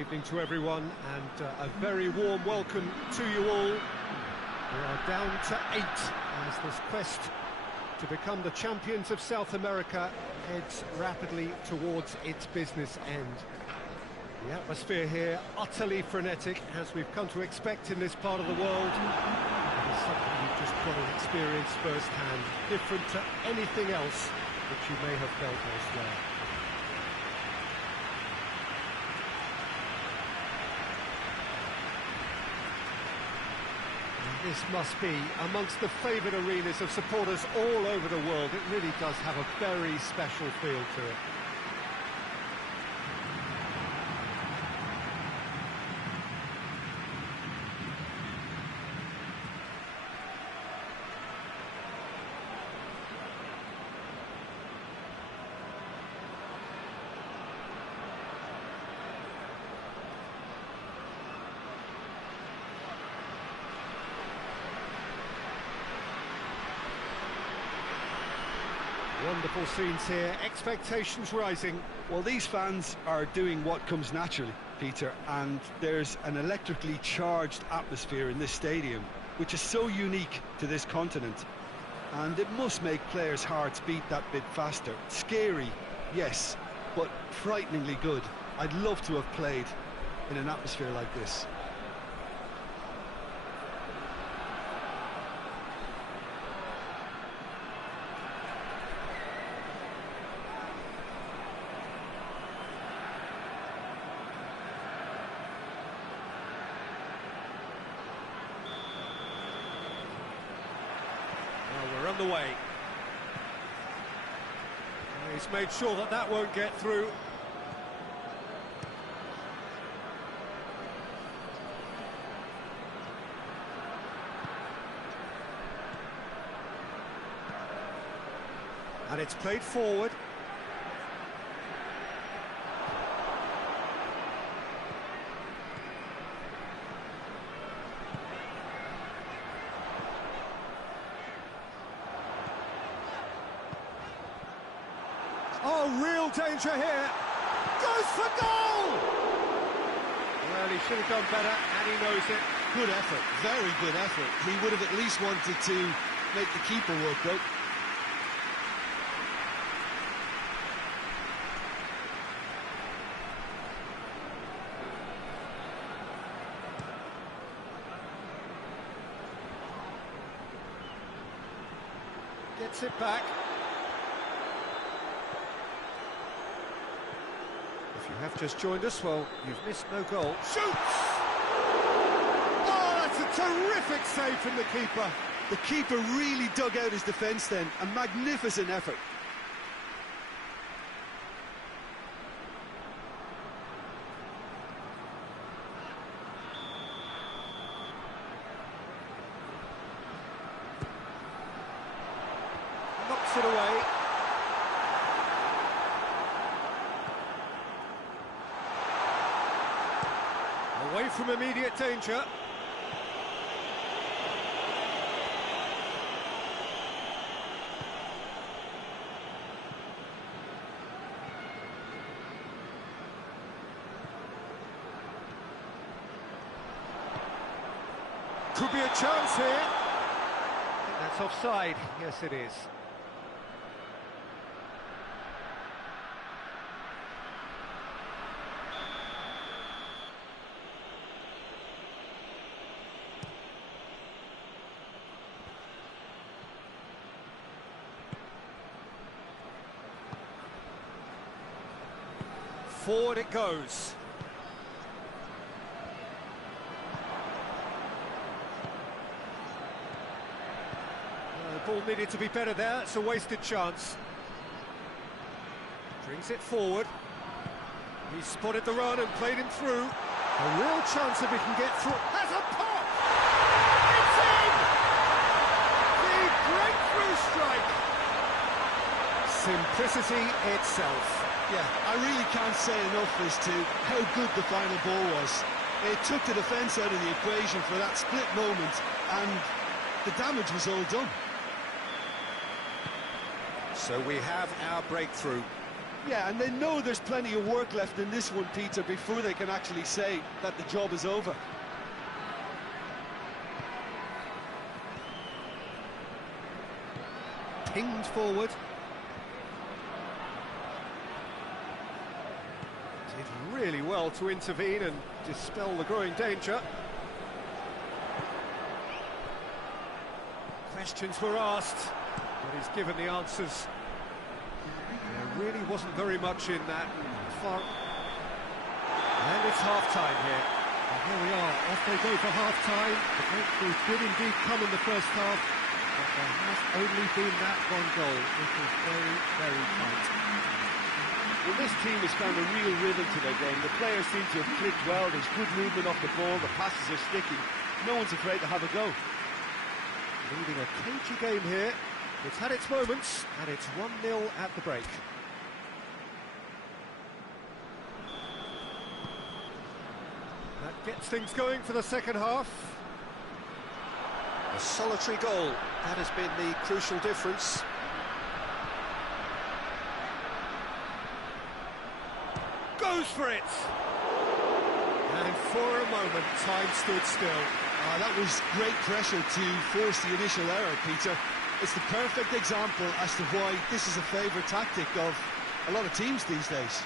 Evening to everyone, and a very warm welcome to you all. We are down to 8 as this quest to become the champions of South America heads rapidly towards its business end. The atmosphere here utterly frenetic, as we've come to expect in this part of the world. It is something you've just got to experience firsthand, different to anything else that you may have felt elsewhere. This must be amongst the favoured arenas of supporters all over the world. It really does have a very special feel to it. Wonderful scenes here, expectations rising. Well, these fans are doing what comes naturally, Peter, and there's an electrically charged atmosphere in this stadium, which is so unique to this continent. And it must make players' hearts beat that bit faster. Scary, yes, but frighteningly good. I'd love to have played in an atmosphere like this. The way. He's made sure that that won't get through. And it's played forward. Oh, real danger here. Goes for goal! Well, he should have done better, and he knows it. Good effort, very good effort. He would have at least wanted to make the keeper work, though. Gets it back. If you have just joined us, well, you've missed no goal. Shoots! Oh, that's a terrific save from the keeper. The keeper really dug out his defence then. A magnificent effort. Knocks it away. Away from immediate danger. Could be a chance here. I think that's offside. Yes, it is. Forward it goes. The ball needed to be better there. It's a wasted chance. Brings it forward. He spotted the run and played him through. A real chance if he can get through. Has a pop! It's in! The breakthrough strike! Simplicity itself. Yeah, I really can't say enough as to how good the final ball was. It took the defence out of the equation for that split moment, and the damage was all done. So we have our breakthrough. Yeah, and they know there's plenty of work left in this one, Peter, before they can actually say that the job is over. Pinged forward. Did really well to intervene and dispel the growing danger. Questions were asked, but he's given the answers. There really wasn't very much in that. And it's half-time here. And here we are, off they go for half-time. The breakthrough did indeed come in the first half, but there has only been that one goal. It was very, very tight. Well, this team has found a real rhythm to their game. The players seem to have clicked well. There's good movement off the ball. The passes are sticking. No one's afraid to have a go. Leading a cagey game here. It's had its moments, and it's 1-0 at the break. That gets things going for the second half. A solitary goal, that has been the crucial difference. Goes for it! And for a moment, time stood still. That was great pressure to force the initial error, Peter. It's the perfect example as to why this is a favourite tactic of a lot of teams these days.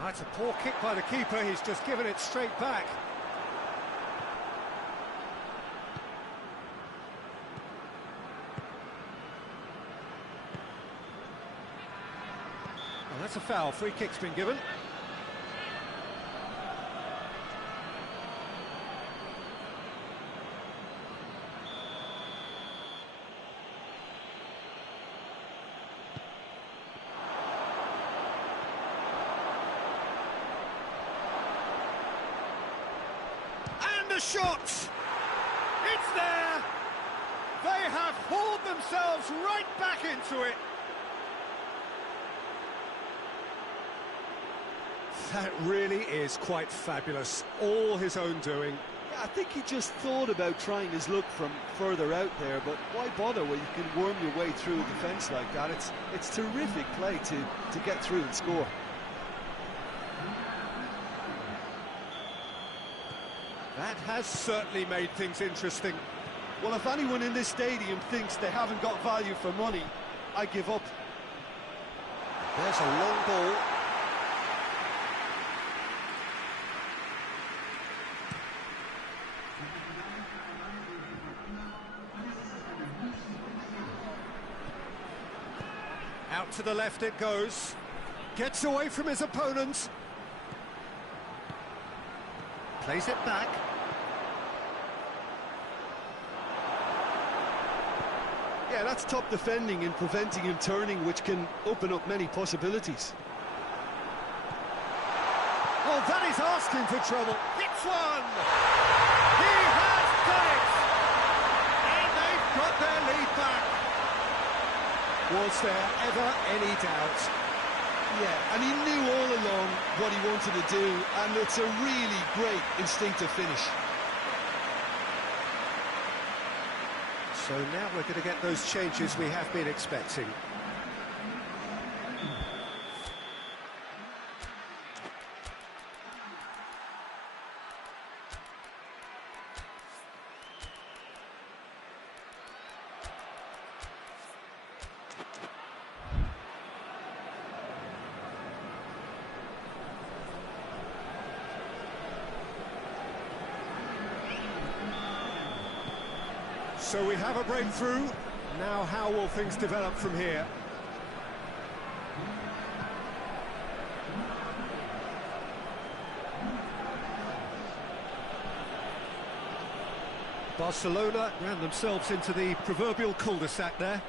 That's a poor kick by the keeper, he's just given it straight back. Well, that's a foul, free kick's been given. The shot! It's there! They have hauled themselves right back into it! That really is quite fabulous. All his own doing. Yeah, I think he just thought about trying his luck from further out there, but why bother when you can worm your way through a defence like that? It's terrific play to get through and score. That has certainly made things interesting. Well, if anyone in this stadium thinks they haven't got value for money, I give up. There's a long ball. Out to the left it goes. Gets away from his opponent. Plays it back. Yeah, that's top defending and preventing him turning, which can open up many possibilities. Oh, that is asking for trouble. Hits one! He has done it! And they've got their lead back. Was there ever any doubt? Yeah, and he knew all along what he wanted to do, and it's a really great instinctive finish. So now we're going to get those changes we have been expecting. So we have a breakthrough. Now how will things develop from here? Barcelona ran themselves into the proverbial cul-de-sac there.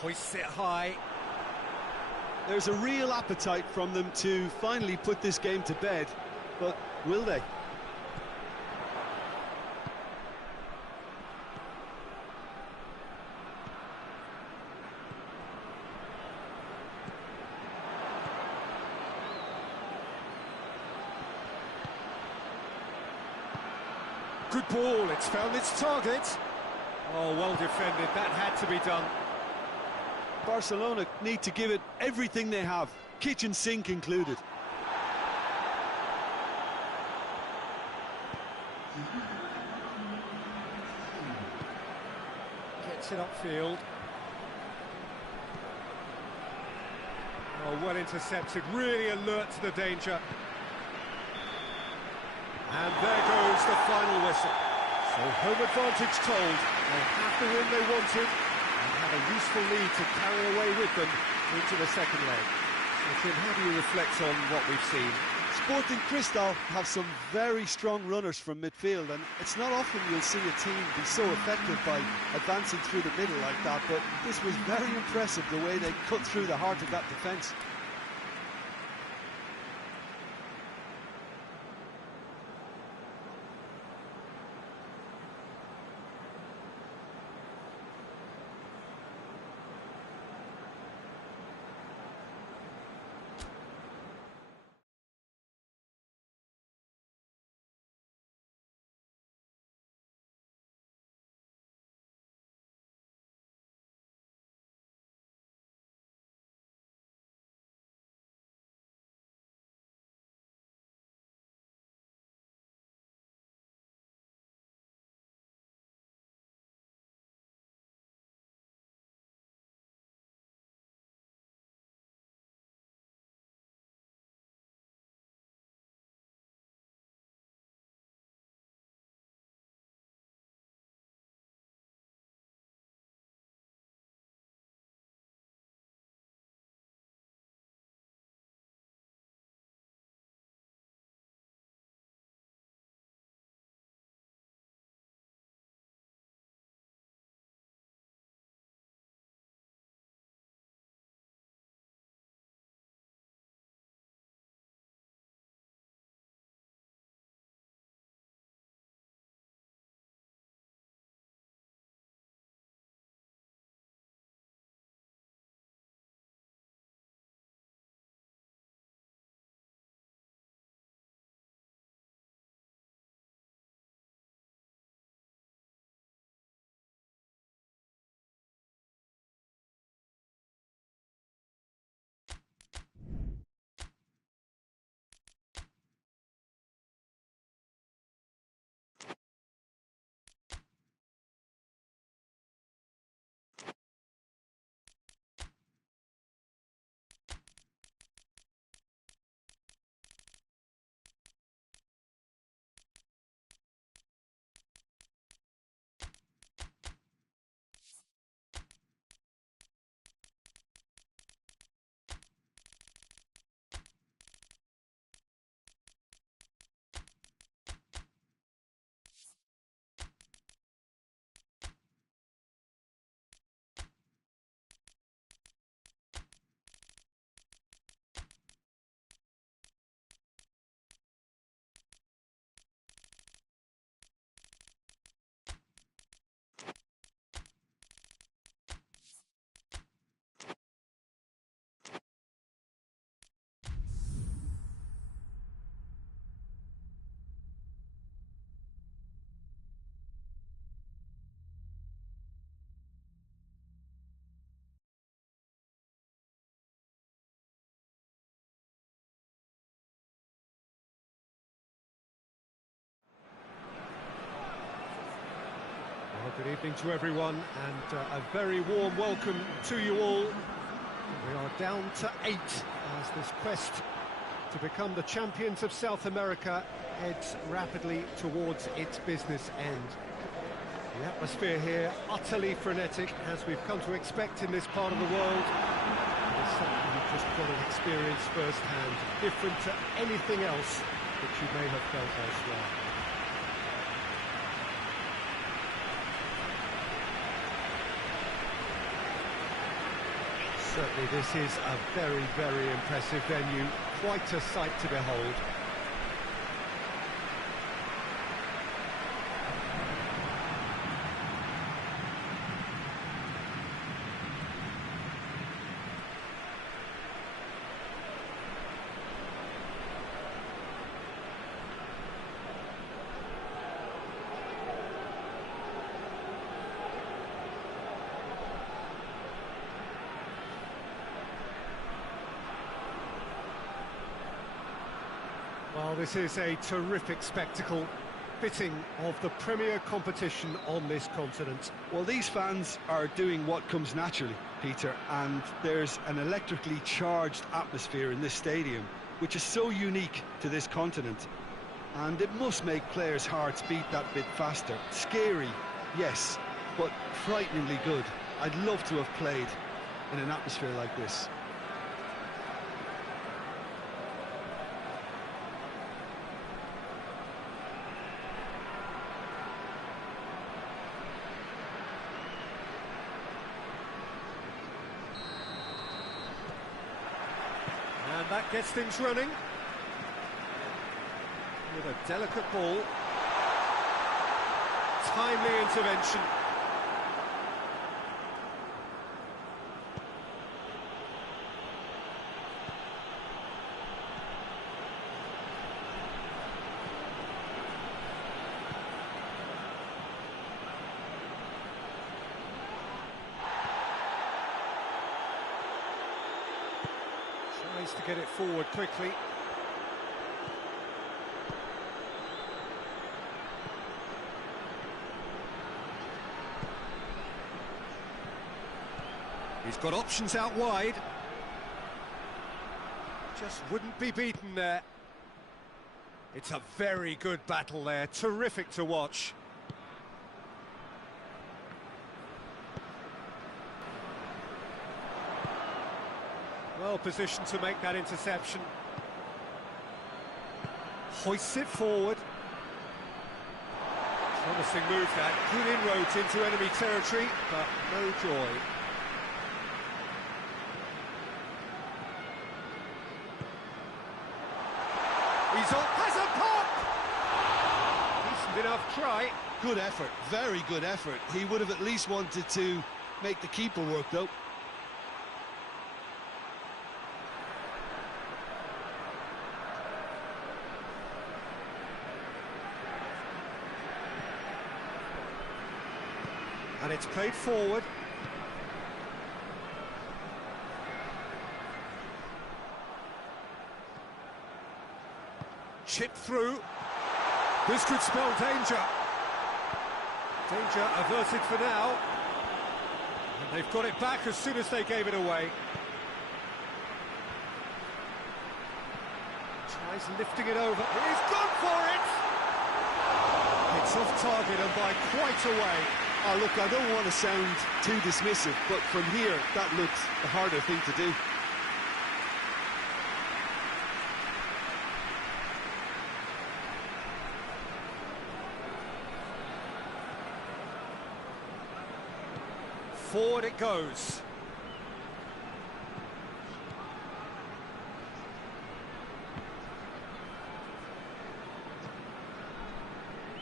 Hoists it high. There's a real appetite from them to finally put this game to bed, but will they? Good ball, it's found its target. Oh, well defended, that had to be done. Barcelona need to give it everything they have, kitchen sink included. Gets it upfield. Oh, well intercepted, really alert to the danger. And there goes the final whistle. So home advantage told. They have the win they wanted and have a useful lead to carry away with them into the second leg. So Tim, how do you reflect on what we've seen? Sporting Cristal have some very strong runners from midfield, and it's not often you'll see a team be so effective by advancing through the middle like that, but this was very impressive the way they cut through the heart of that defence. Well, good evening to everyone, and a very warm welcome to you all. We are down to 8 as this quest to become the champions of South America heads rapidly towards its business end. The atmosphere here utterly frenetic, as we've come to expect in this part of the world. It is something you've just got to experience firsthand, different to anything else that you may have felt elsewhere. Certainly this is a very, very impressive venue, quite a sight to behold. Well, this is a terrific spectacle, fitting of the premier competition on this continent. Well, these fans are doing what comes naturally, Peter, and there's an electrically charged atmosphere in this stadium, which is so unique to this continent. And it must make players' hearts beat that bit faster. Scary, yes, but frighteningly good. I'd love to have played in an atmosphere like this. And that gets things running. With a delicate ball. Timely intervention. Tries to get it forward quickly. He's got options out wide. Just wouldn't be beaten there. It's a very good battle there, terrific to watch. Well positioned to make that interception. Hoists it forward. Promising move that. Good inroads into enemy territory, but no joy. He's on, has a pop! Decent enough try. Good effort, very good effort. He would have at least wanted to make the keeper work, though. And it's played forward. Chip through. This could spell danger. Danger averted for now. And they've got it back as soon as they gave it away. Tries lifting it over. He's gone for it! It's off target and by quite a way. Oh, look, I don't want to sound too dismissive, but from here, that looks the harder thing to do. Forward it goes.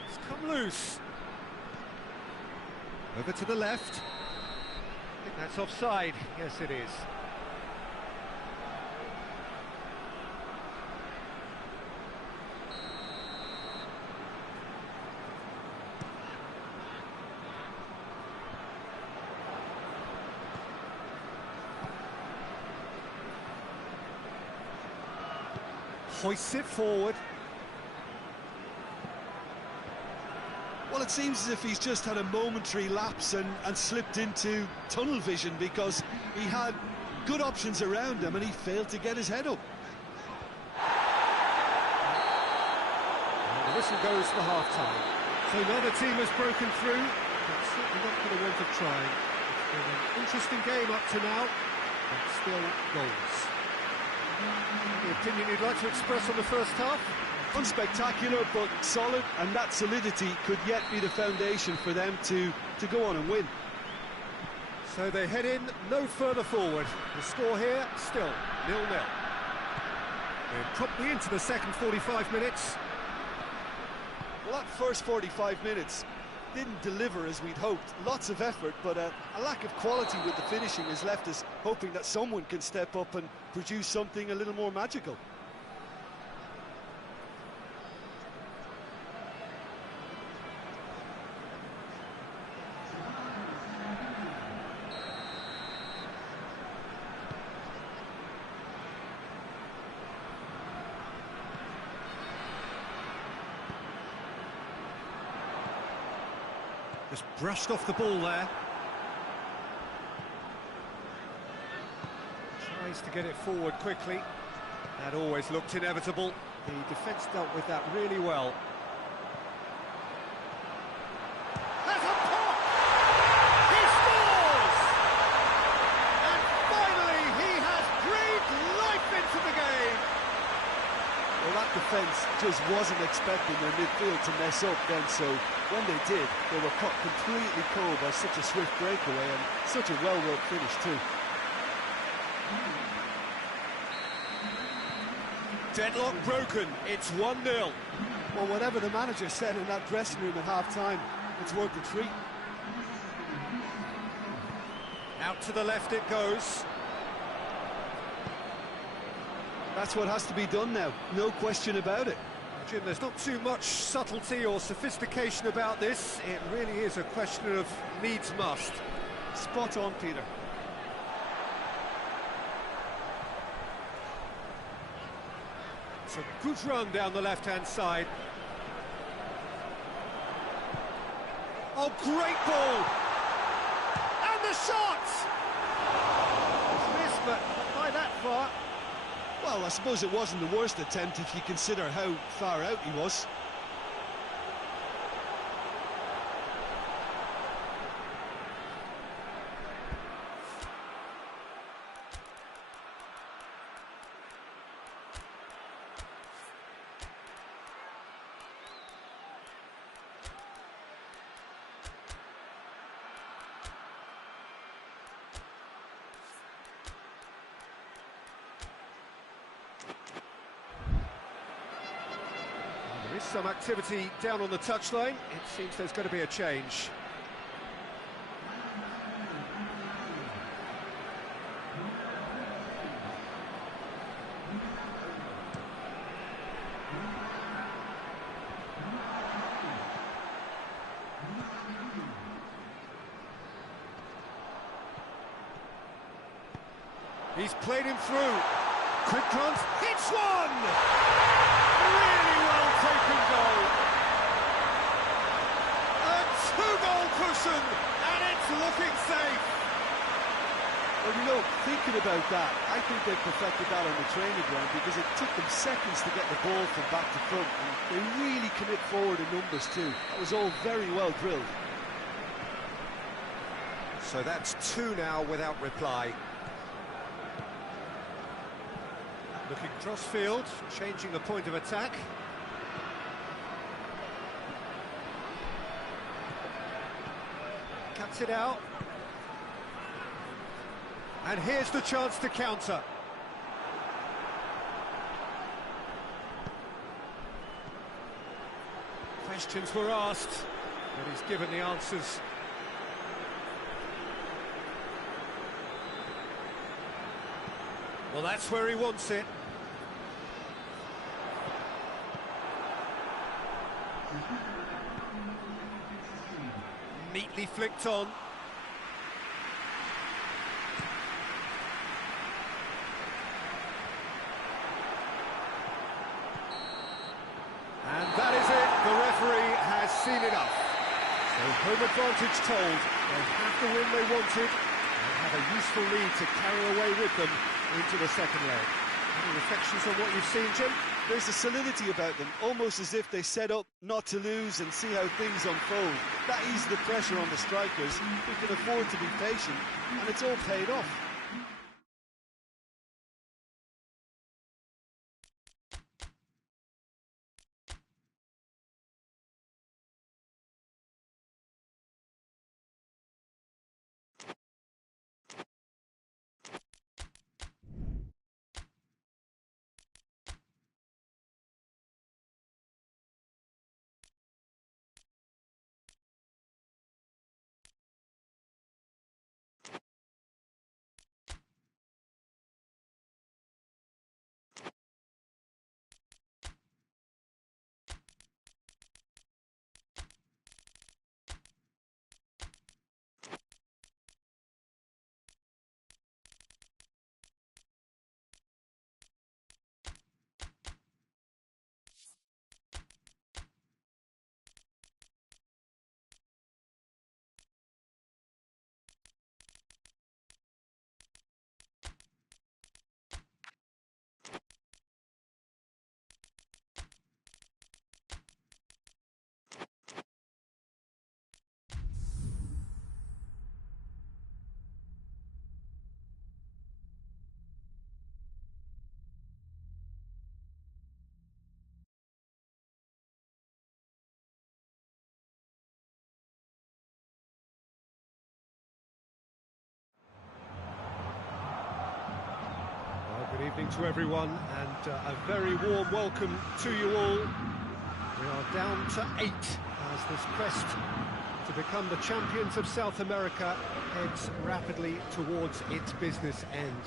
It's come loose. Over to the left. I think that's offside. Yes, it is. Hoists it forward. Well, it seems as if he's just had a momentary lapse and slipped into tunnel vision, because he had good options around him and he failed to get his head up. And the whistle goes for half-time. So now the team has broken through, but certainly not for the want of trying. It's been an interesting game up to now, but still goals. Any opinion you'd like to express on the first half? Unspectacular, but solid, and that solidity could yet be the foundation for them to go on and win. So they head in no further forward. The score here, still 0-0. We're promptly into the second 45 minutes. Well, that first 45 minutes didn't deliver as we'd hoped. Lots of effort, but a lack of quality with the finishing has left us hoping that someone can step up and produce something a little more magical. Just brushed off the ball there. Tries to get it forward quickly. That always looked inevitable. The defence dealt with that really well. Has a pop! He scores! And finally he has breathed life into the game. Well, that defence just wasn't expecting their midfield to mess up then, so when they did, they were caught completely cold by such a swift breakaway and such a well-worked finish too. Deadlock broken, it's 1-0. Well, whatever the manager said in that dressing room at half-time, it's worth the treat. Out to the left it goes. That's what has to be done now, no question about it. Jim, there's not too much subtlety or sophistication about this. It really is a question of needs must. Spot on, Peter. It's a good run down the left-hand side. Oh, great ball! And the shot! It's missed, but not by that far. Well, I suppose it wasn't the worst attempt if you consider how far out he was. There is some activity down on the touchline. It seems there's going to be a change. He's played him through. Quick glance, hits one! Really well taken goal. A two-goal cushion, and it's looking safe. Well, you know, thinking about that, I think they perfected that on the training ground because it took them seconds to get the ball from back to front, and they really commit forward in numbers too. That was all very well drilled. So that's two now without reply. Looking cross-field, changing the point of attack. Cuts it out. And here's the chance to counter. Questions were asked, but he's given the answers. Well, that's where he wants it. Neatly flicked on. And that is it. The referee has seen enough. So home advantage told. They have the win they wanted and have a useful lead to carry away with them into the second leg. Any reflections on what you've seen, Jim? There's a solidity about them, almost as if they set up not to lose and see how things unfold. That eases the pressure on the strikers, who can afford to be patient, and it's all paid off. to everyone, and a very warm welcome to you all. We are down to 8 as this quest to become the champions of South America heads rapidly towards its business end.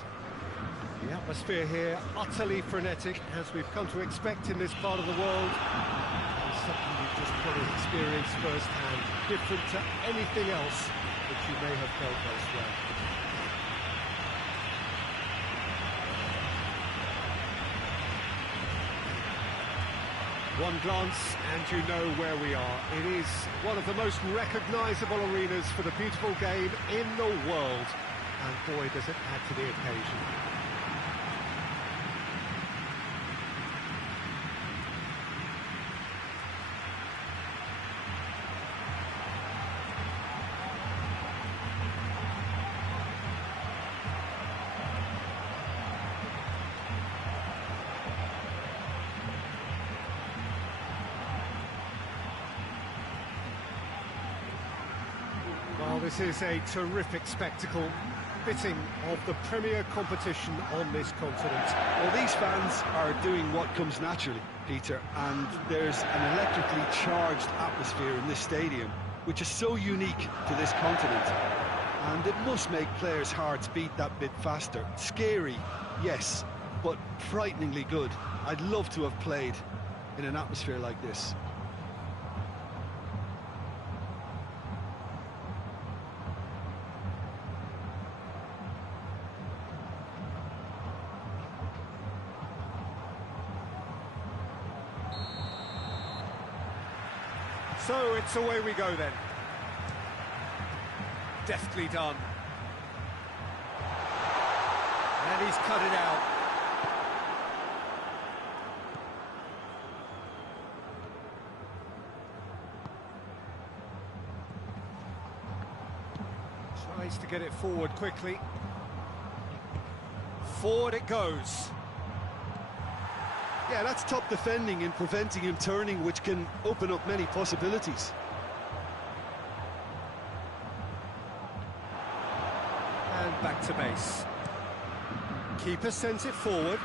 The atmosphere here utterly frenetic, as we've come to expect in this part of the world. And something we've just got to experience firsthand, different to anything else that you may have felt elsewhere. One glance and you know where we are. It is one of the most recognisable arenas for the beautiful game in the world. And boy, does it add to the occasion. Well, this is a terrific spectacle, fitting of the premier competition on this continent. Well, these fans are doing what comes naturally, Peter, and there's an electrically charged atmosphere in this stadium, which is so unique to this continent. And it must make players' hearts beat that bit faster. Scary, yes, but frighteningly good. I'd love to have played in an atmosphere like this. So it's away we go then. Deftly done. And he's cut it out. Tries to get it forward quickly. Forward it goes. Yeah, that's top defending and preventing him turning, which can open up many possibilities. And back to base. Keeper sends it forward.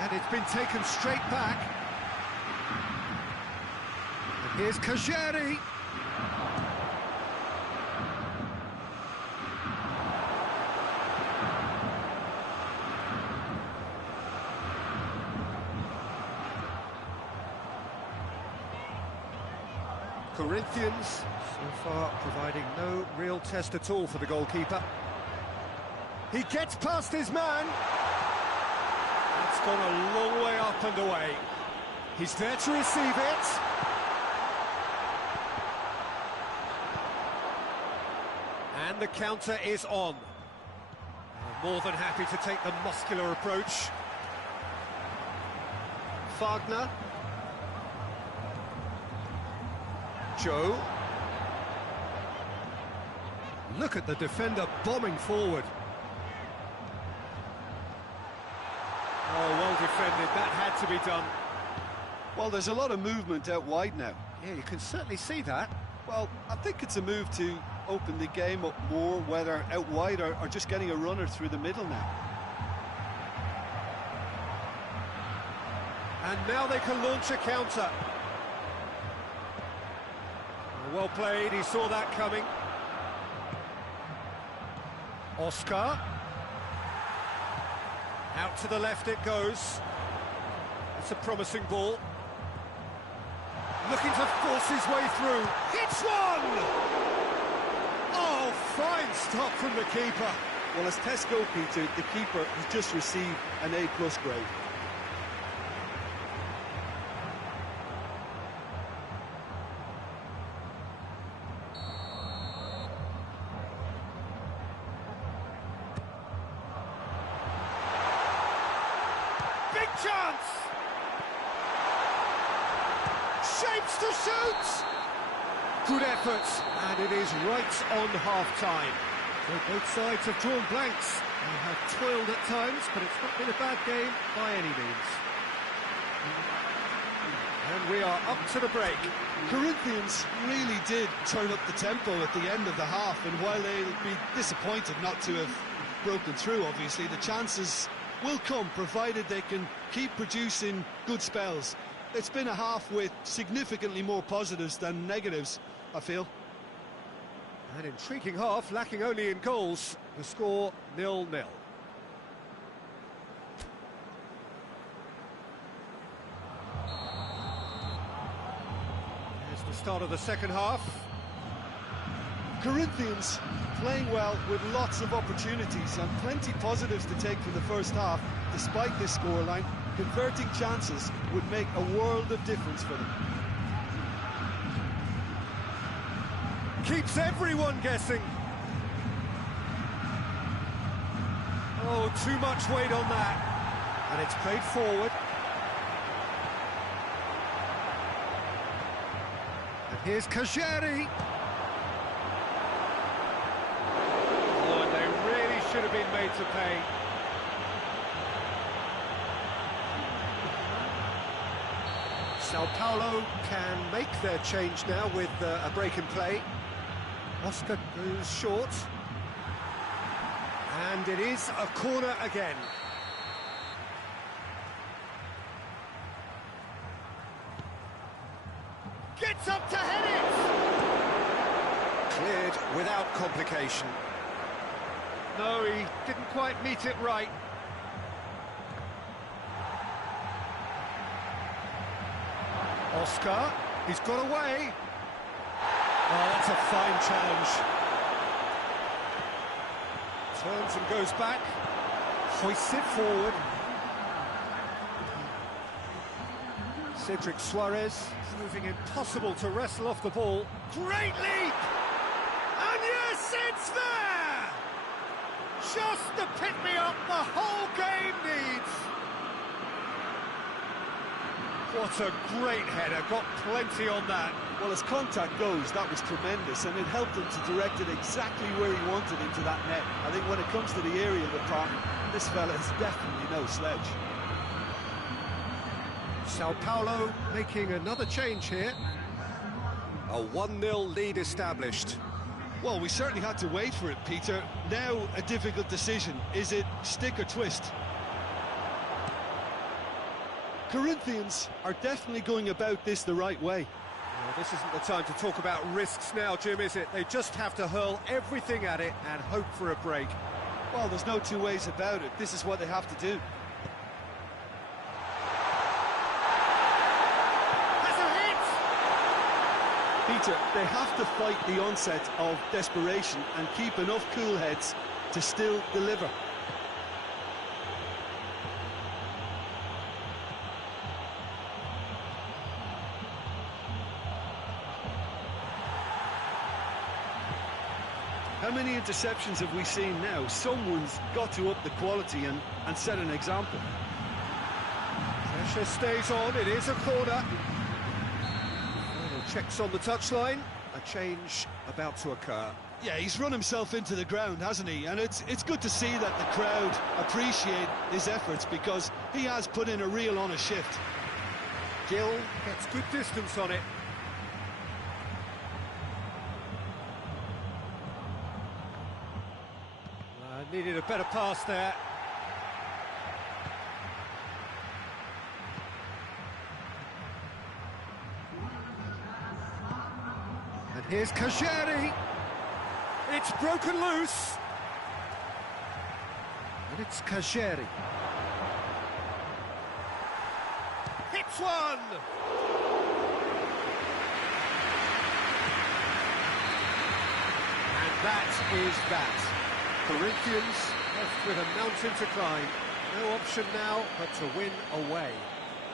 And it's been taken straight back. And here's Kajeri. Corinthians, so far, providing no real test at all for the goalkeeper. He gets past his man. It's gone a long way up and away. He's there to receive it. And the counter is on. More than happy to take the muscular approach. Wagner. Joe. Look at the defender bombing forward. Oh, well defended. That had to be done. Well, there's a lot of movement out wide now. Yeah, you can certainly see that. Well, I think it's a move to open the game up more, whether out wide or just getting a runner through the middle now. And now they can launch a counter. Well played, he saw that coming. Oscar. Out to the left it goes. It's a promising ball. Looking to force his way through. Hits one! Oh, fine stop from the keeper. Well, as tests go, Peter, the keeper has just received an A+ grade. Chance! Shapes to shoot! Good effort, and it is right on half-time. So both sides have drawn blanks. They have toiled at times, but it's not been a bad game by any means. And we are up to the break. Corinthians really did turn up the tempo at the end of the half, and while they'll be disappointed not to have broken through, obviously. The chances will come, provided they can keep producing good spells. It's been a half with significantly more positives than negatives, I feel. An intriguing half, lacking only in goals. The score 0-0. Here's the start of the second half. Corinthians playing well with lots of opportunities and plenty positives to take from the first half. Despite this scoreline, converting chances would make a world of difference for them. Keeps everyone guessing. Oh, too much weight on that. And it's played forward. And here's Kajeri. Oh, and they really should have been made to pay. Sao Paulo can make their change now with a break in play. Oscar goes short. And it is a corner again. Gets up to head it! Cleared without complication. No, he didn't quite meet it right. Oscar, he's got away. Oh, that's a fine challenge. Turns and goes back. Hoists it forward. Cedric Suarez proving impossible to wrestle off the ball. Great leap! And yes, it's there! Just the pick-me-up the whole game needs. What a great header, got plenty on that. Well, as contact goes, that was tremendous, and it helped him to direct it exactly where he wanted into that net. I think when it comes to the aerial department, this fella is definitely no sledge. Sao Paulo making another change here. A 1-0 lead established. Well, we certainly had to wait for it, Peter. Now a difficult decision. Is it stick or twist? Corinthians are definitely going about this the right way. Well, this isn't the time to talk about risks now, Jim, is it? They just have to hurl everything at it and hope for a break. Well, there's no two ways about it. This is what they have to do. That's a hit! Peter, they have to fight the onset of desperation and keep enough cool heads to still deliver. How many interceptions have we seen now? Someone's got to up the quality and set an example. Pressure stays on, it is a corner. Checks on the touchline, a change about to occur. Yeah, he's run himself into the ground, hasn't he? And it's good to see that the crowd appreciate his efforts, because he has put in a real honest shift. Gill gets good distance on it. Needed a better pass there. And here's Kajeri. It's broken loose. And it's Kajeri. Hits one! And that is that. Corinthians left with a mountain to climb. No option now but to win away.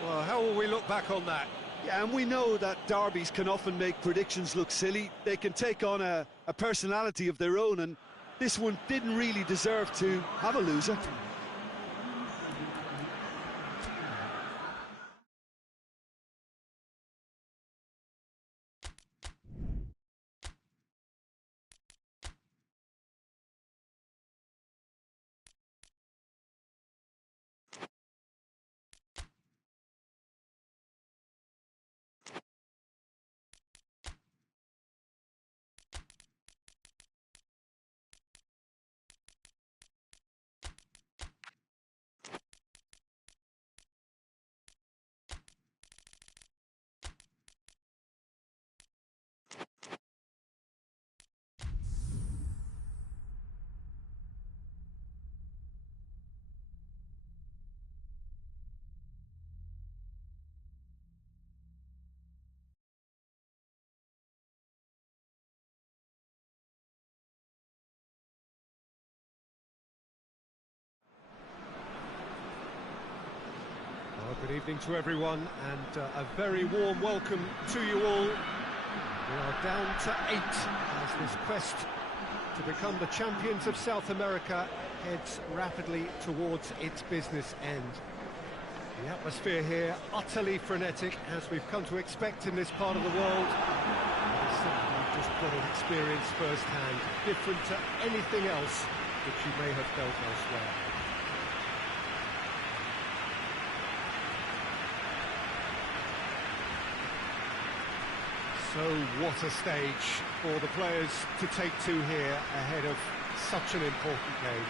Well, how will we look back on that? Yeah, and we know that derbies can often make predictions look silly. They can take on a personality of their own, and this one didn't really deserve to have a loser. Good evening to everyone, and a very warm welcome to you all. We are down to 8 as this quest to become the champions of South America heads rapidly towards its business end. The atmosphere here utterly frenetic, as we've come to expect in this part of the world. It's something we've just got to experience firsthand, different to anything else that you may have felt elsewhere. So what a stage for the players to take to here ahead of such an important game.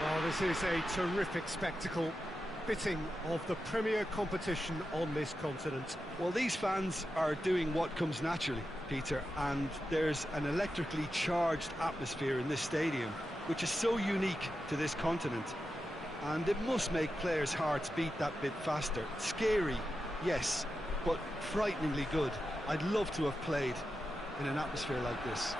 Well, this is a terrific spectacle, fitting of the premier competition on this continent. Well, these fans are doing what comes naturally, Peter, and there's an electrically charged atmosphere in this stadium, which is so unique to this continent. And it must make players' hearts beat that bit faster. Scary, yes, but frighteningly good. I'd love to have played in an atmosphere like this.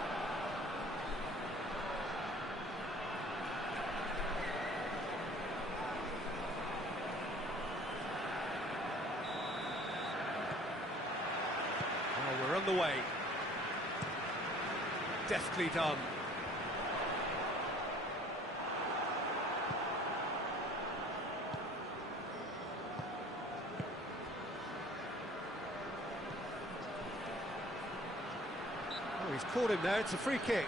We're on the way. Deftly done. Oh, he's caught him there. It's a free kick.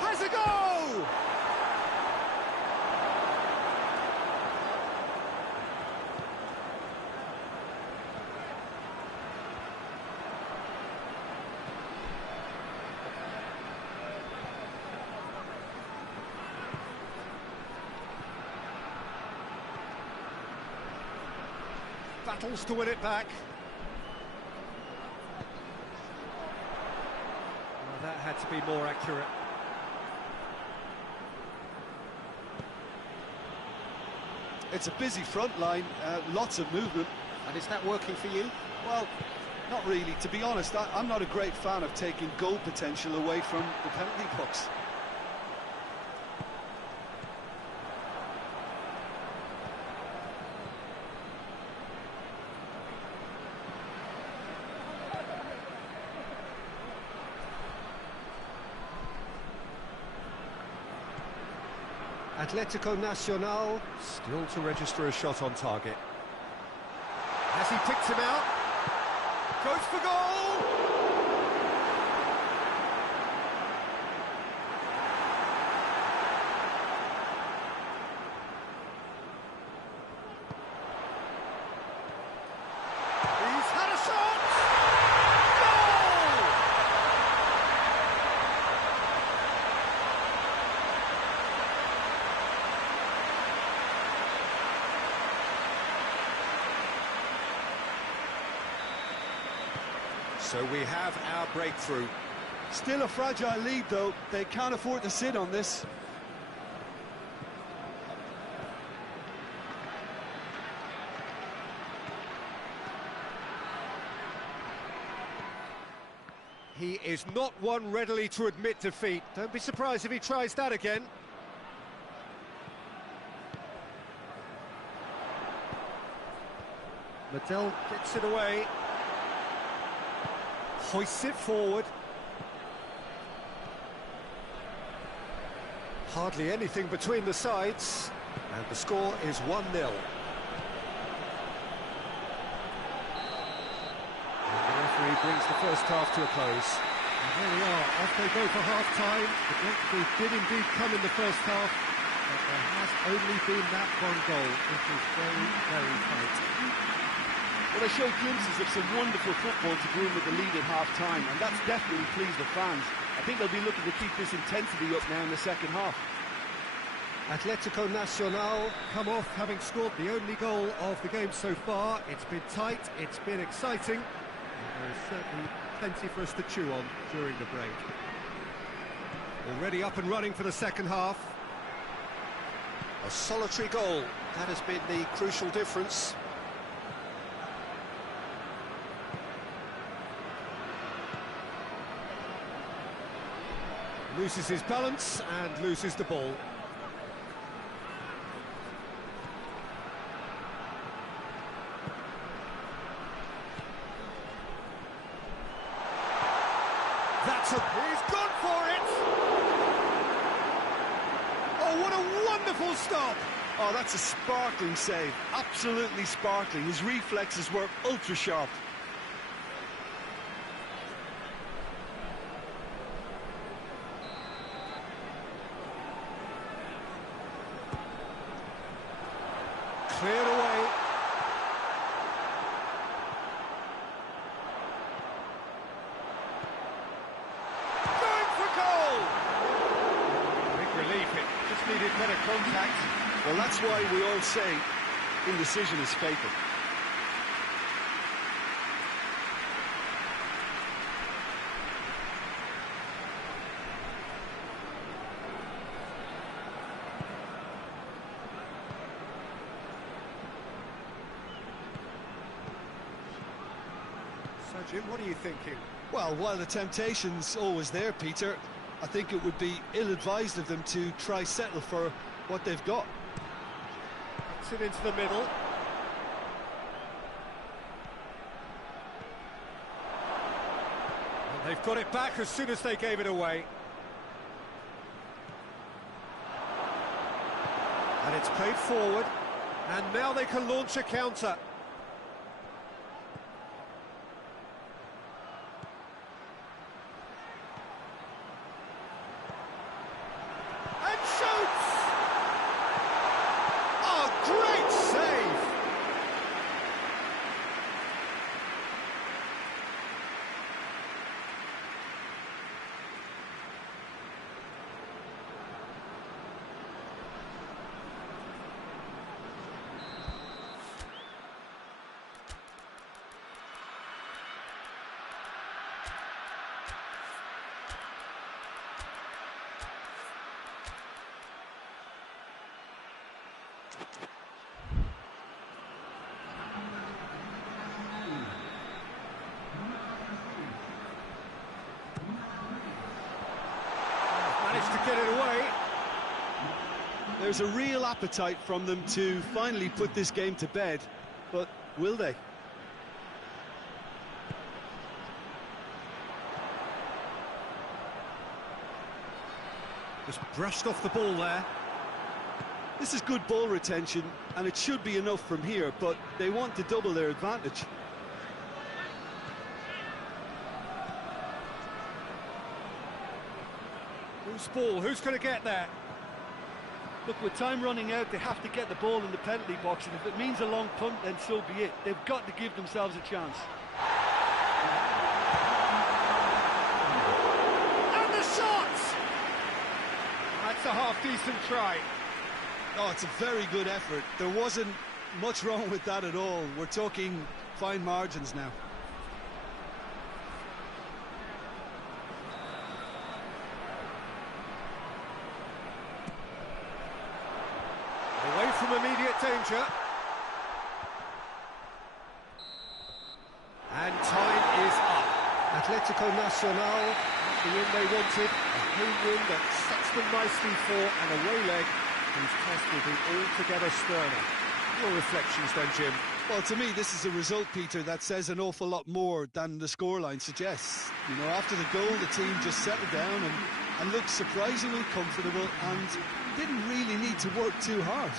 Has a goal! Battles to win it back. Well, that had to be more accurate. It's a busy front line, lots of movement. And is that working for you? Well, not really. To be honest, I'm not a great fan of taking goal potential away from the penalty box. Atlético Nacional still to register a shot on target. As he picks him out, goes for goal! He's had a shot! Goal! So we have our breakthrough. Still a fragile lead, though. They can't afford to sit on this. He is not one readily to admit defeat. Don't be surprised if he tries that again. Medell gets it away. Hoists it forward. Hardly anything between the sides. And the score is 1-0. The referee brings the first half to a close. And there we are, off they go for half-time. The breakthrough did indeed come in the first half, but there has only been that one goal. It is very, very tight. Well, they showed glimpses of some wonderful football to go in with the lead at half-time, and that's definitely pleased the fans. I think they'll be looking to keep this intensity up now in the second half. Atletico Nacional come off having scored the only goal of the game so far. It's been tight, it's been exciting, and there is certainly plenty for us to chew on during the break. Already up and running for the second half. A solitary goal, that has been the crucial difference. Loses his balance and loses the ball. He's gone for it! Oh, what a wonderful stop! Oh, that's a sparkling save, absolutely sparkling. His reflexes were ultra sharp. Cleared away. Going for goal! Big relief, it just needed better contact. Well, that's why we all say indecision is fatal. So, Jim, what are you thinking? Well, while the temptation's always there, Peter, I think it would be ill-advised of them to try settle for what they've got. Puts it into the middle. And they've got it back as soon as they gave it away. And it's played forward, and now they can launch a counter. And shoots! Oh, great save! Managed to get it away. There's a real appetite from them to finally put this game to bed, but will they? Just brushed off the ball there. This is good ball retention, and it should be enough from here, but they want to double their advantage. Who's ball? Who's going to get there? Look, with time running out, they have to get the ball in the penalty box, and if it means a long punt, then so be it. They've got to give themselves a chance. And the shot! That's a half-decent try. Oh, it's a very good effort. There wasn't much wrong with that at all. We're talking fine margins now. Away from immediate danger. And time is up. Atletico Nacional, the win they wanted, a home win that sets them nicely for an away leg whose test will be altogether sterner. Your reflections then, Jim? Well, to me, this is a result, Peter, that says an awful lot more than the scoreline suggests. You know, after the goal, the team just settled down and looked surprisingly comfortable and didn't really need to work too hard.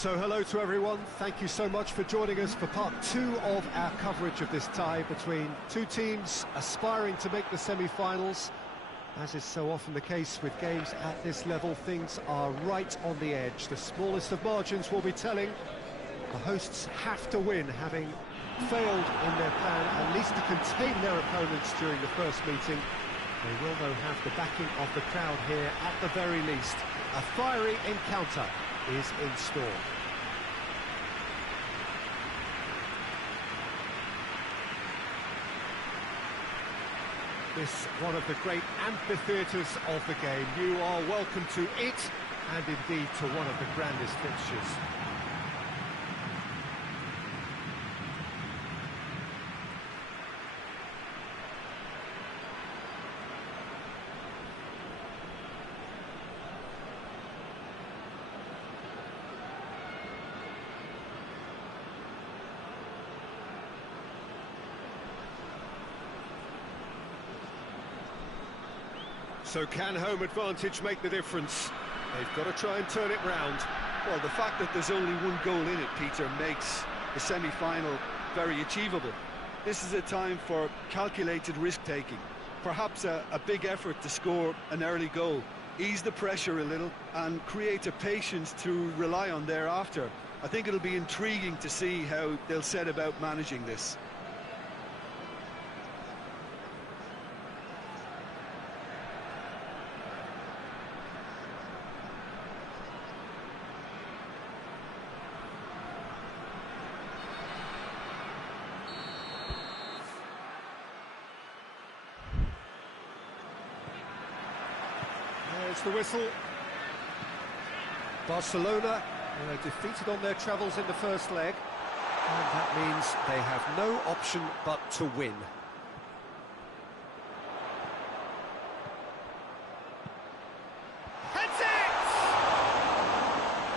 So hello to everyone, thank you so much for joining us for part 2 of our coverage of this tie between two teams aspiring to make the semi-finals. As is so often the case with games at this level, things are right on the edge. The smallest of margins will be telling. The hosts have to win, having failed in their plan at least to contain their opponents during the first meeting. They will though have the backing of the crowd here at the very least. A fiery encounter is in store. This one of the great amphitheatres of the game. You are welcome to it, and indeed to one of the grandest fixtures. So can home advantage make the difference? They've got to try and turn it round. Well, the fact that there's only one goal in it, Peter, makes the semi-final very achievable. This is a time for calculated risk-taking. Perhaps a big effort to score an early goal, ease the pressure a little, and create a patience to rely on thereafter. I think it'll be intriguing to see how they'll set about managing this. There's the whistle. Barcelona defeated on their travels in the first leg, and that means they have no option but to win. Heads it!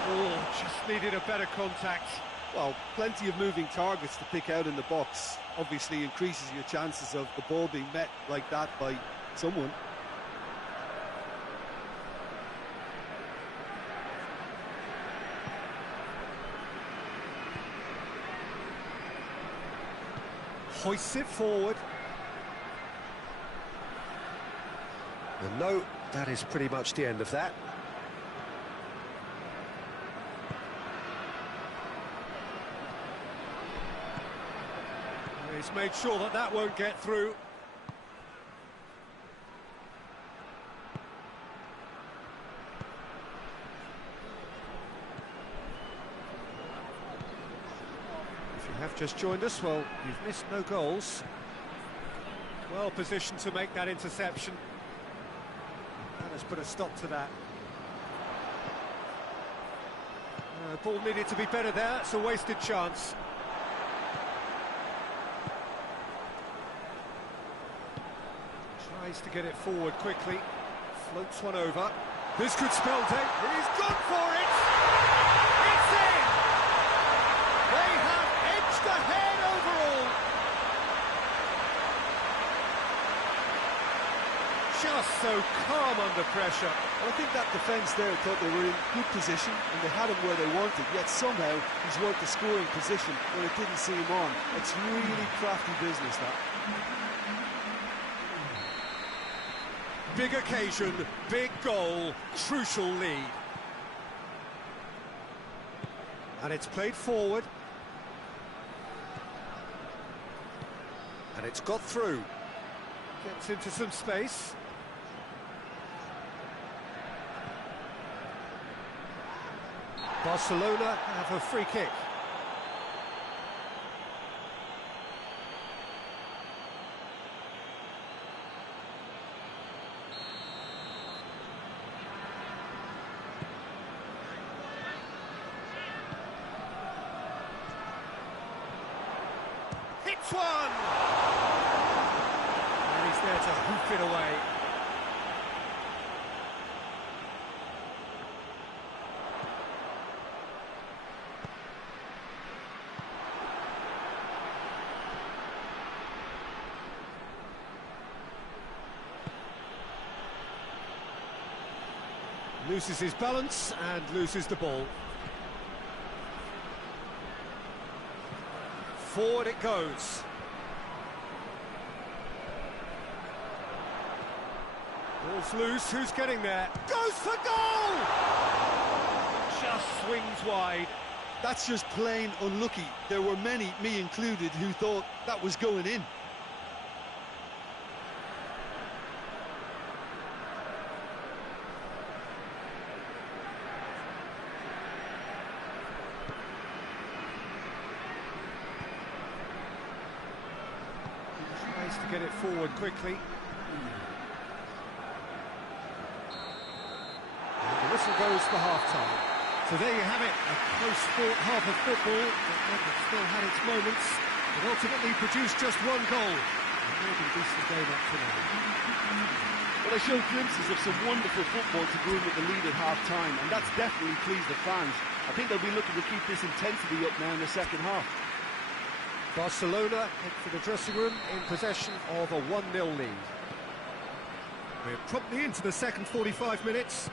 Oh, just needed a better contact. Well, plenty of moving targets to pick out in the box. Obviously increases your chances of the ball being met like that by someone. Hoists it forward. And no, that is pretty much the end of that. He's made sure that that won't get through. Have just joined us, well, you've missed no goals. Well positioned to make that interception. And has put a stop to that. Ball needed to be better there, it's a wasted chance. Tries to get it forward quickly, floats one over. This could spell danger, he's gone for it! It's in! They have edged ahead overall. Just so calm under pressure. Well, I think that defence there thought they were in good position and they had him where they wanted, yet somehow he's worked the scoring position when it didn't see him on. It's really crafty business, that. Big occasion, big goal, crucial lead. And it's played forward. And it's got through. Gets into some space. Barcelona have a free kick. Hits one! And he's there to hoof it away. Loses his balance and loses the ball. Forward it goes. Ball's loose, who's getting there? Goes for goal! Just swings wide. That's just plain unlucky. There were many, me included, who thought that was going in. Tries to get it forward quickly. And the whistle goes for half-time. So there you have it, a close-fought half of football that still had its moments, but ultimately produced just one goal. A more than decent game up to now. Well, they showed glimpses of some wonderful football to go in with the lead at half-time, and that's definitely pleased the fans. I think they'll be looking to keep this intensity up now in the second half. Barcelona head for the dressing room in possession of a 1-0 lead. We're promptly into the second 45 minutes.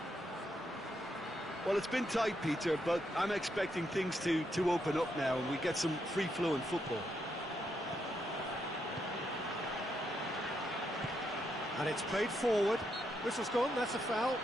Well, it's been tight, Peter, but I'm expecting things to open up now and we get some free-flowing football. And it's played forward. Whistle's gone, that's a foul.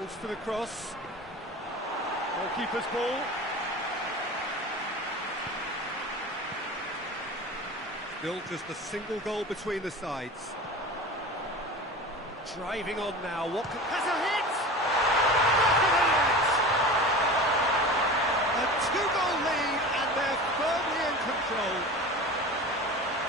Goes for the cross. Goalkeeper's ball. Still just a single goal between the sides. Driving on now. What has a hit! A two-goal lead, and they're firmly in control.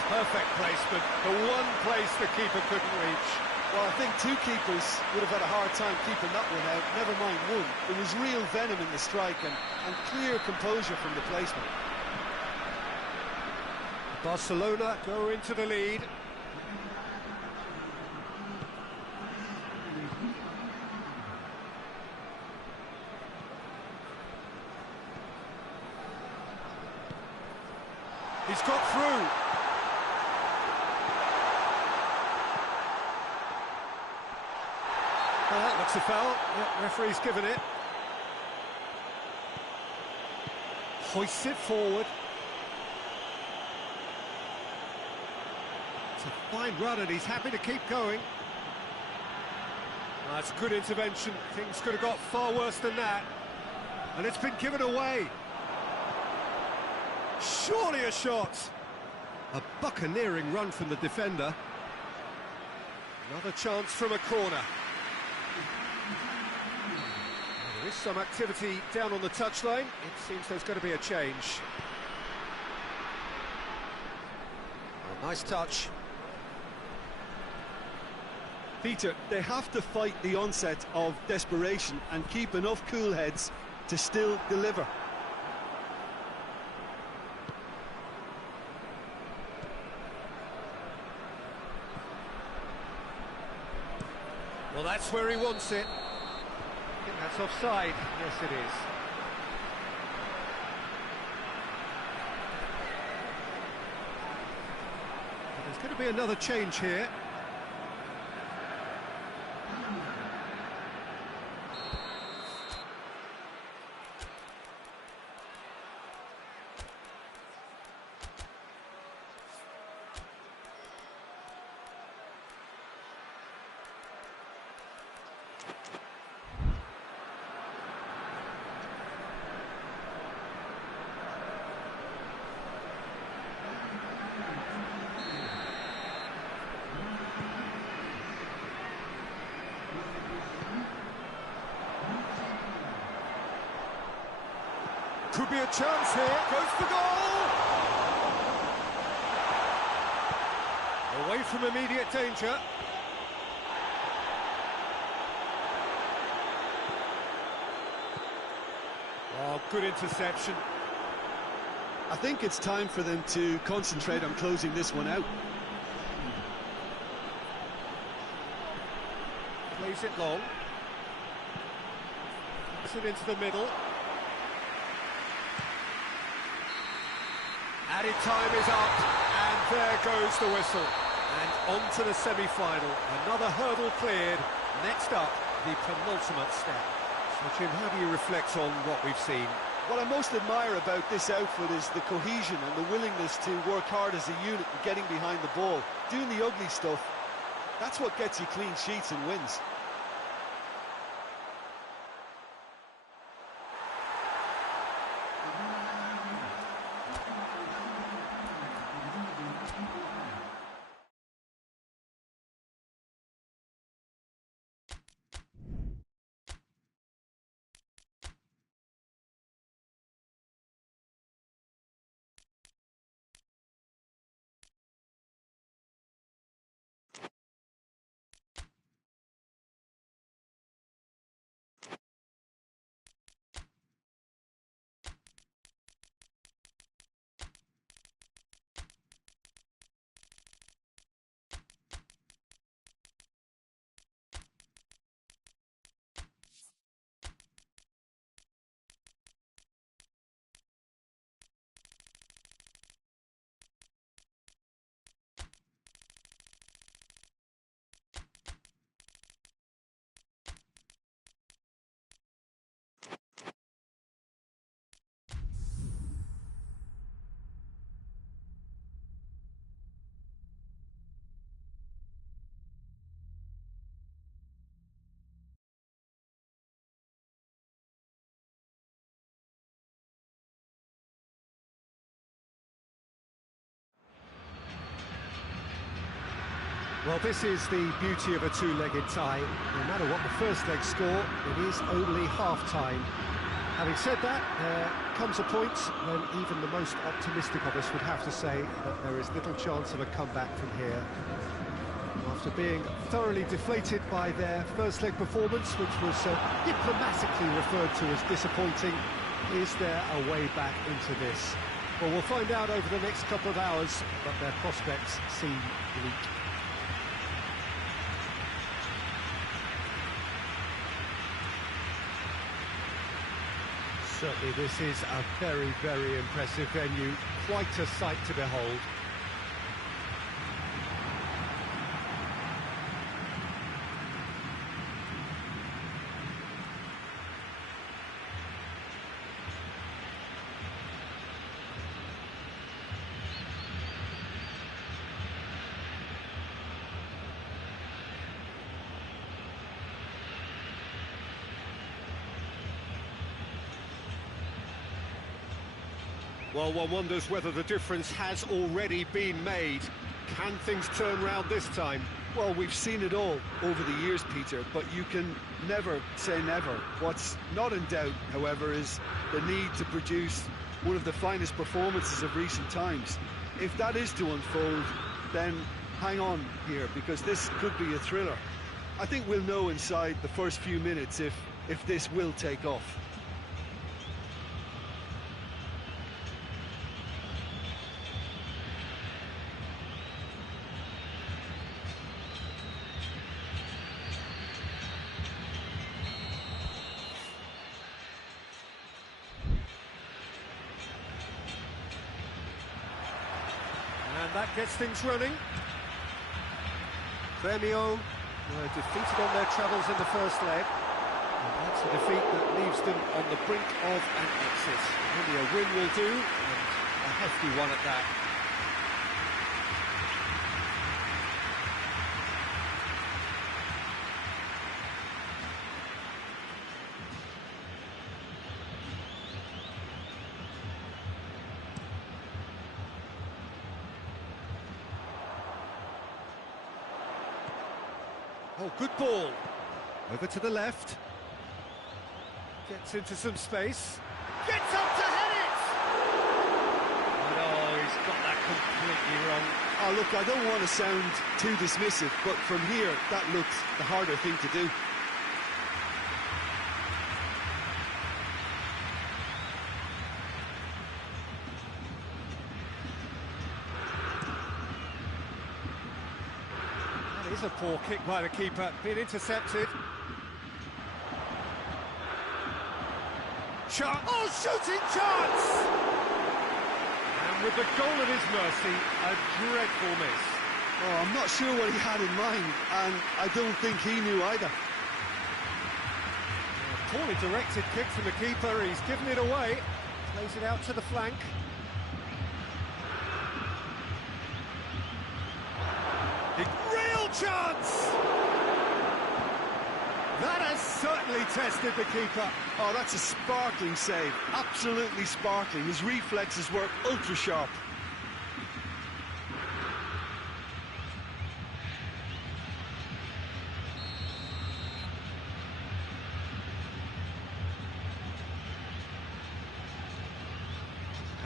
Perfect placement. The one place the keeper couldn't reach. Well, I think two keepers would have had a hard time keeping that one out, never mind one. There was real venom in the strike and clear composure from the placement. Barcelona go into the lead. He's got through. Well, that looks a foul. Yeah, referee's given it. Hoists it forward. It's a fine run and he's happy to keep going. That's good intervention. Things could have got far worse than that. And it's been given away. Surely a shot. A buccaneering run from the defender. Another chance from a corner. There is some activity down on the touchline. It seems there's going to be a change. Oh, nice touch. Peter, they have to fight the onset of desperation and keep enough cool heads to still deliver. Well, that's where he wants it. I think that's offside. Yes, it is. There's going to be another change here. Could be a chance here. Goes for goal! Away from immediate danger. Oh, good interception. I think it's time for them to concentrate on closing this one out. Plays it long. Gets it into the middle. Added time is up, and there goes the whistle. And on to the semi-final. Another hurdle cleared. Next up, the penultimate step. So, Jim, how do you reflect on what we've seen? What I most admire about this outfit is the cohesion and the willingness to work hard as a unit and getting behind the ball. Doing the ugly stuff, that's what gets you clean sheets and wins. Well, this is the beauty of a two-legged tie. No matter what the first leg score, it is only half-time. Having said that, there comes a point when even the most optimistic of us would have to say that there is little chance of a comeback from here. After being thoroughly deflated by their first leg performance, which was diplomatically referred to as disappointing, is there a way back into this? Well, we'll find out over the next couple of hours, but their prospects seem bleak. Certainly this is a very, very impressive venue, quite a sight to behold. Well, one wonders whether the difference has already been made. Can things turn round this time? Well, we've seen it all over the years, Peter, but you can never say never. What's not in doubt, however, is the need to produce one of the finest performances of recent times. If that is to unfold, then hang on here, because this could be a thriller. I think we'll know inside the first few minutes if this will take off. That gets things running. Torneo were defeated on their travels in the first leg. And that's a defeat that leaves them on the brink of an exit. Only a win will do, and a hefty one at that. Oh, good ball. Over to the left. Gets into some space. Gets up to head it! But oh, he's got that completely wrong. Oh, look, I don't want to sound too dismissive, but from here, that looks the harder thing to do. A poor kick by the keeper, being intercepted. chance. Oh, shooting chance! And with the goal at his mercy, a dreadful miss. Oh, I'm not sure what he had in mind, and I don't think he knew either. A poorly directed kick from the keeper, he's given it away. Plays it out to the flank. Big real chance! That has certainly tested the keeper. Oh, that's a sparkling save. Absolutely sparkling. His reflexes were ultra sharp.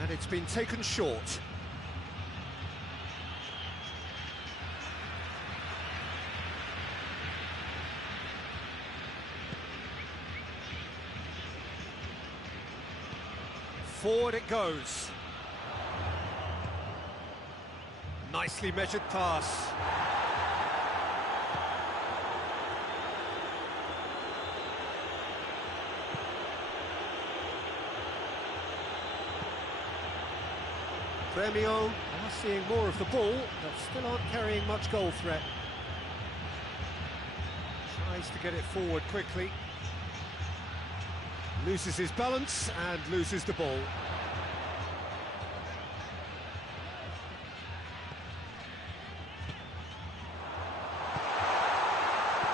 And it's been taken short. Forward it goes. Nicely measured pass. Torneo are seeing more of the ball, but still aren't carrying much goal threat. Tries to get it forward quickly. Loses his balance and loses the ball.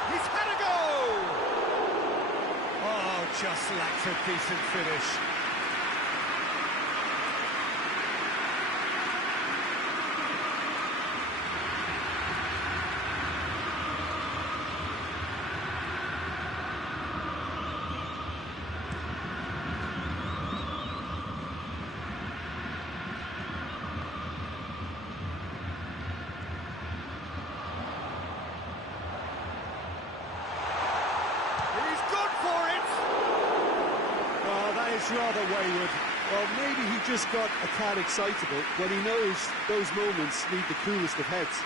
He's had a go! Oh, just lacked a decent finish. Rather wayward. Well, maybe he just got a tad excitable when he knows those moments need the coolest of heads.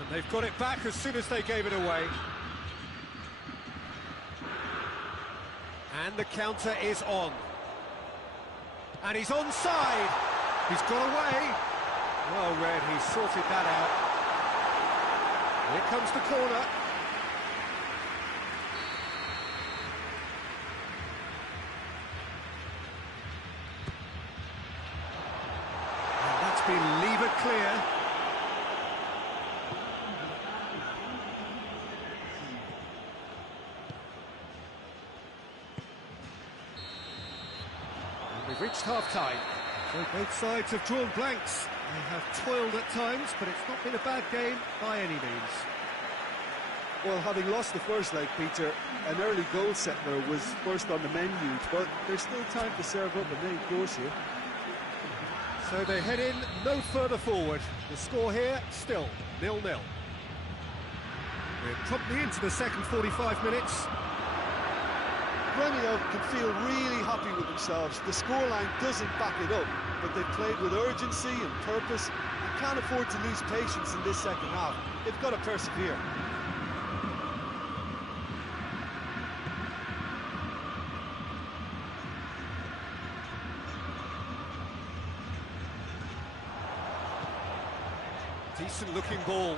And they've got it back as soon as they gave it away. And the counter is on. And he's onside. He's got away. Well read, he's sorted that out. Here comes the corner. And that's been levered clear. We've reached half-time. So both sides have drawn blanks. They have toiled at times, but it's not been a bad game by any means. Well, having lost the first leg, Peter, an early goal settler was first on the menu, but there's still time to serve up a main course here. So they head in no further forward. The score here, still 0-0. We're promptly into the second 45 minutes. Torneo can feel really happy with themselves. The scoreline doesn't back it up, but they've played with urgency and purpose and can't afford to lose patience in this second half. They've got to persevere. Decent looking ball.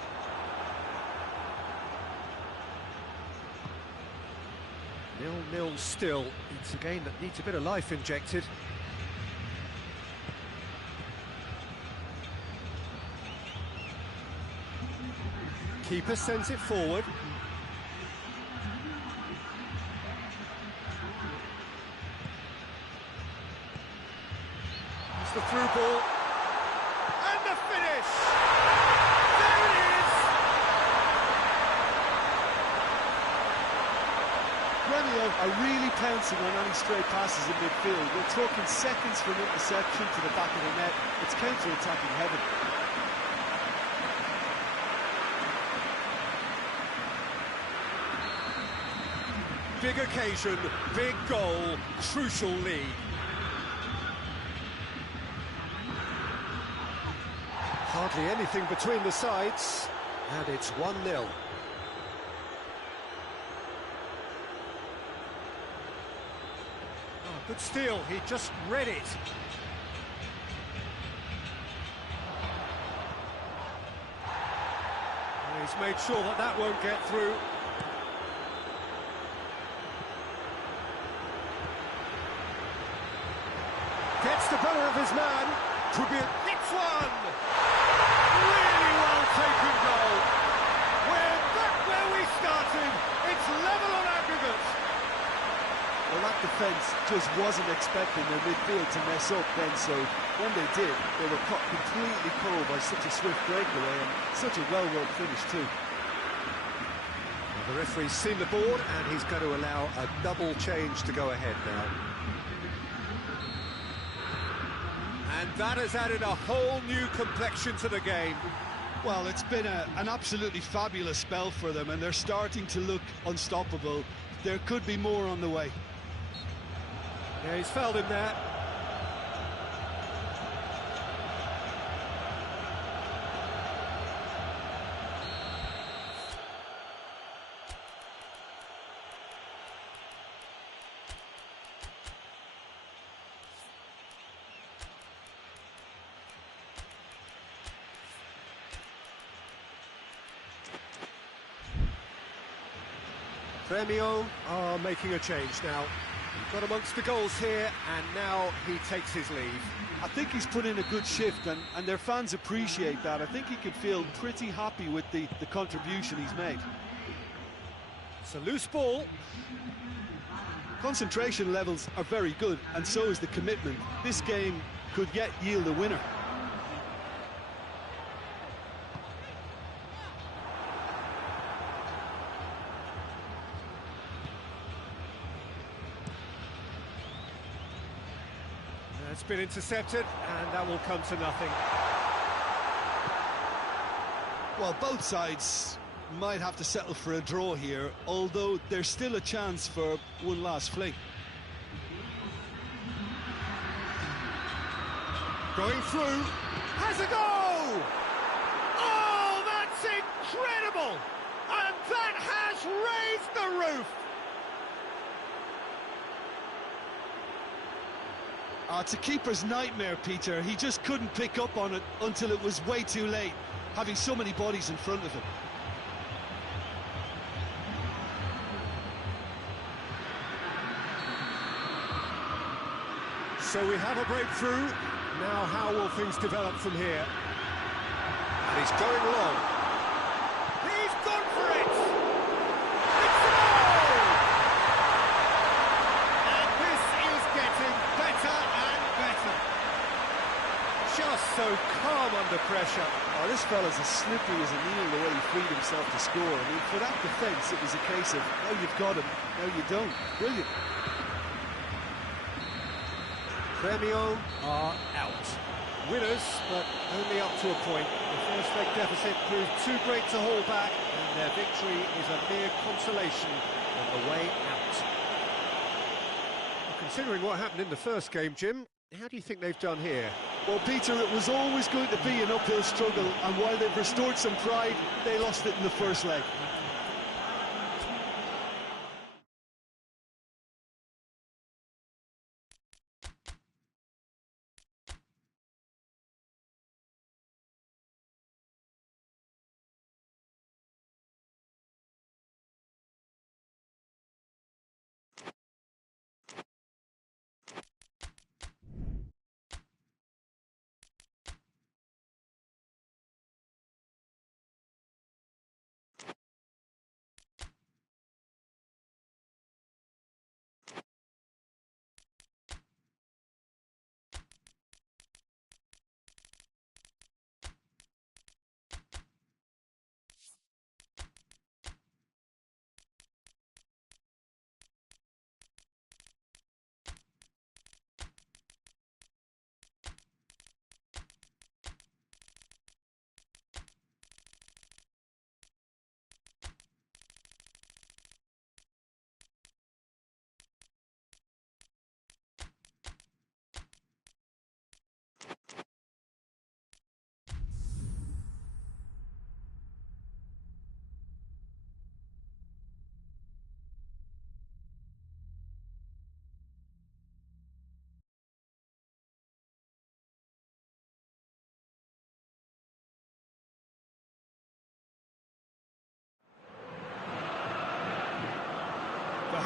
Nil-nil still. It's a game that needs a bit of life injected. Keeper sends it forward. It's the through ball. And the finish! There it is! Torneo are really pouncing on any stray passes in midfield. We're talking seconds from interception to the back of the net. It's counter-attacking heaven. big occasion, big goal, crucial lead. Hardly anything between the sides, and it's 1-0. Oh, good steal, he just read it. He's made sure that that won't get through. Gets the better of his man. Could be a hits one. Really well taken goal. We're back where we started. It's level on aggregate. Well, that defence just wasn't expecting their midfield to mess up then, so when they did, they were caught completely cold by such a swift breakaway and such a well-worked finish too. Well, the referee's seen the board and he's going to allow a double change to go ahead now. And that has added a whole new complexion to the game. Well, it's been an absolutely fabulous spell for them, and they're starting to look unstoppable. There could be more on the way. Yeah, he's fouled him there. Torneo are making a change now. Got amongst the goals here, and now he takes his leave. I think he's put in a good shift, and their fans appreciate that. I think he can feel pretty happy with the contribution he's made. It's a loose ball. Concentration levels are very good, and so is the commitment. This game could yet yield a winner. It's been intercepted, and that will come to nothing. Well, both sides might have to settle for a draw here, although there's still a chance for one last fling. Going through, has a go! Oh, that's incredible! And that has raised the roof! It's a keeper's nightmare, Peter. He just couldn't pick up on it until it was way too late, having so many bodies in front of him. So we have a breakthrough. Now how will things develop from here? And he's going long. He's gone for it! It's a goal! And this is getting better and better. Just so calm under pressure. Oh, this fella's as slippery as an eel the way he freed himself to score. I mean, for that defence, it was a case of, now you've got him, now you don't. Brilliant. Torneo are out. Winners, but only up to a point. The first leg deficit proved too great to hold back, and their victory is a mere consolation on the way out. Well, considering what happened in the first game, Jim, how do you think they've done here? Well, Peter, it was always going to be an uphill struggle, and while they've restored some pride, they lost it in the first leg.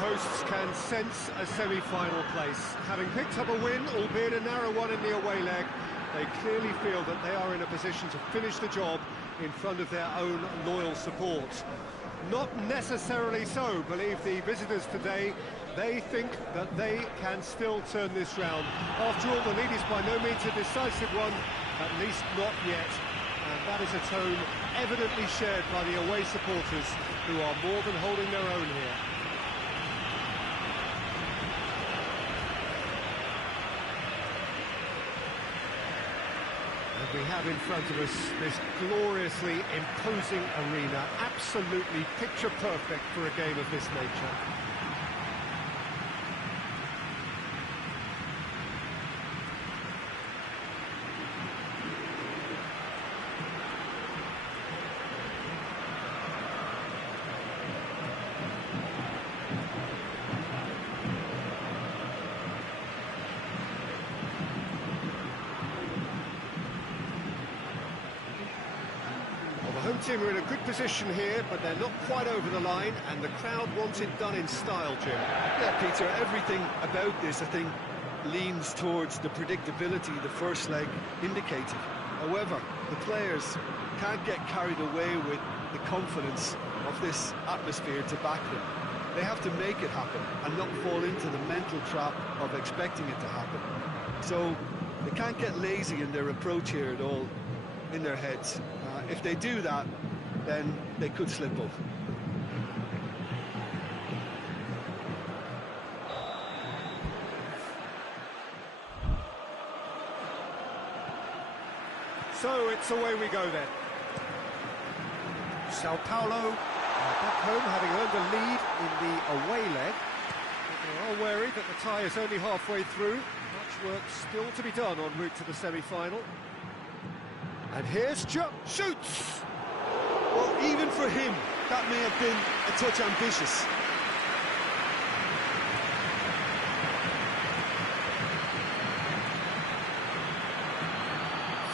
hosts can sense a semi-final place. Having picked up a win, albeit a narrow one in the away leg, they clearly feel that they are in a position to finish the job in front of their own loyal support. Not necessarily so, believe the visitors today. They think that they can still turn this round. After all, the lead is by no means a decisive one, at least not yet. And that is a tone evidently shared by the away supporters, who are more than holding their own here. And we have in front of us this gloriously imposing arena, absolutely picture perfect for a game of this nature. The home team are in a good position here, but they're not quite over the line, and the crowd wants it done in style, Jim. Yeah, Peter, everything about this, I think, leans towards the predictability the first leg indicated. However, the players can't get carried away with the confidence of this atmosphere to back them. They have to make it happen and not fall into the mental trap of expecting it to happen. So they can't get lazy in their approach here at all, in their heads. If they do that, then they could slip up. So it's away we go then. Sao Paulo back home, having earned a lead in the away leg. But they are wary that the tie is only halfway through. Much work still to be done en route to the semi-final. And here's shoots! Well, even for him, that may have been a touch ambitious.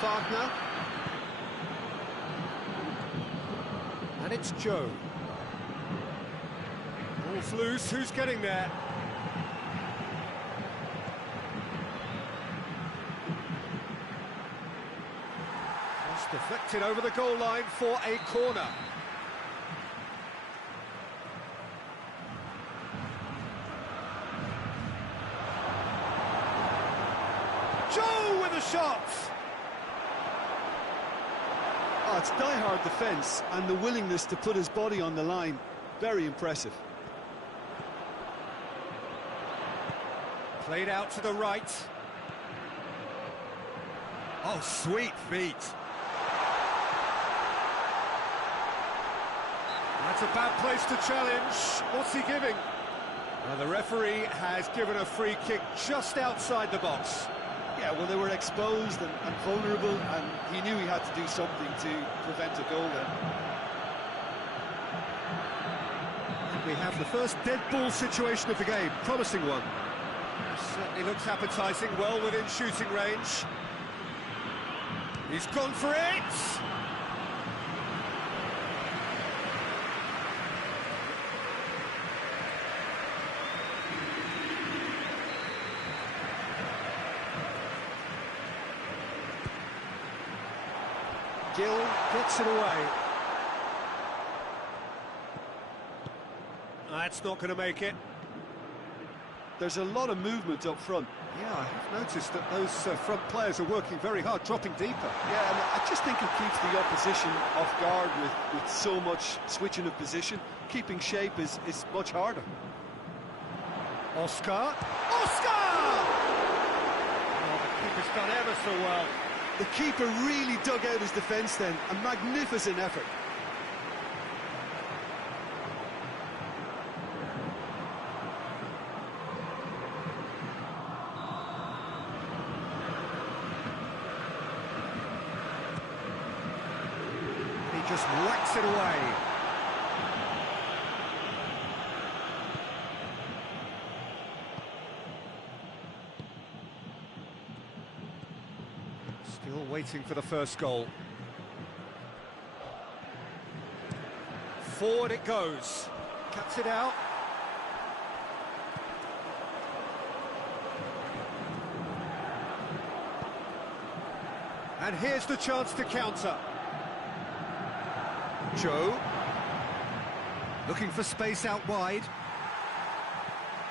Wagner. And it's Joe. Ball's loose, who's getting there? Deflected over the goal line for a corner. Joe with a shot! Oh, it's die-hard defence and the willingness to put his body on the line. Very impressive. Played out to the right. Oh, sweet feet. That's a bad place to challenge. What's he giving? The referee has given a free kick just outside the box. Yeah, well, they were exposed and vulnerable, and he knew he had to do something to prevent a goal then. We have the first dead ball situation of the game. Promising one. Certainly looks appetising, well within shooting range. He's gone for it! Gill gets it away. That's not going to make it. There's a lot of movement up front. Yeah, I've noticed that those front players are working very hard, dropping deeper. Yeah, and I just think it keeps the opposition off guard with so much switching of position. Keeping shape is much harder. Oscar! Oh, the keeper's done ever so well. The keeper really dug out his defence then. A magnificent effort. He just whacks it away. Still waiting for the first goal. Forward it goes. Cuts it out. And here's the chance to counter. Joe. Looking for space out wide.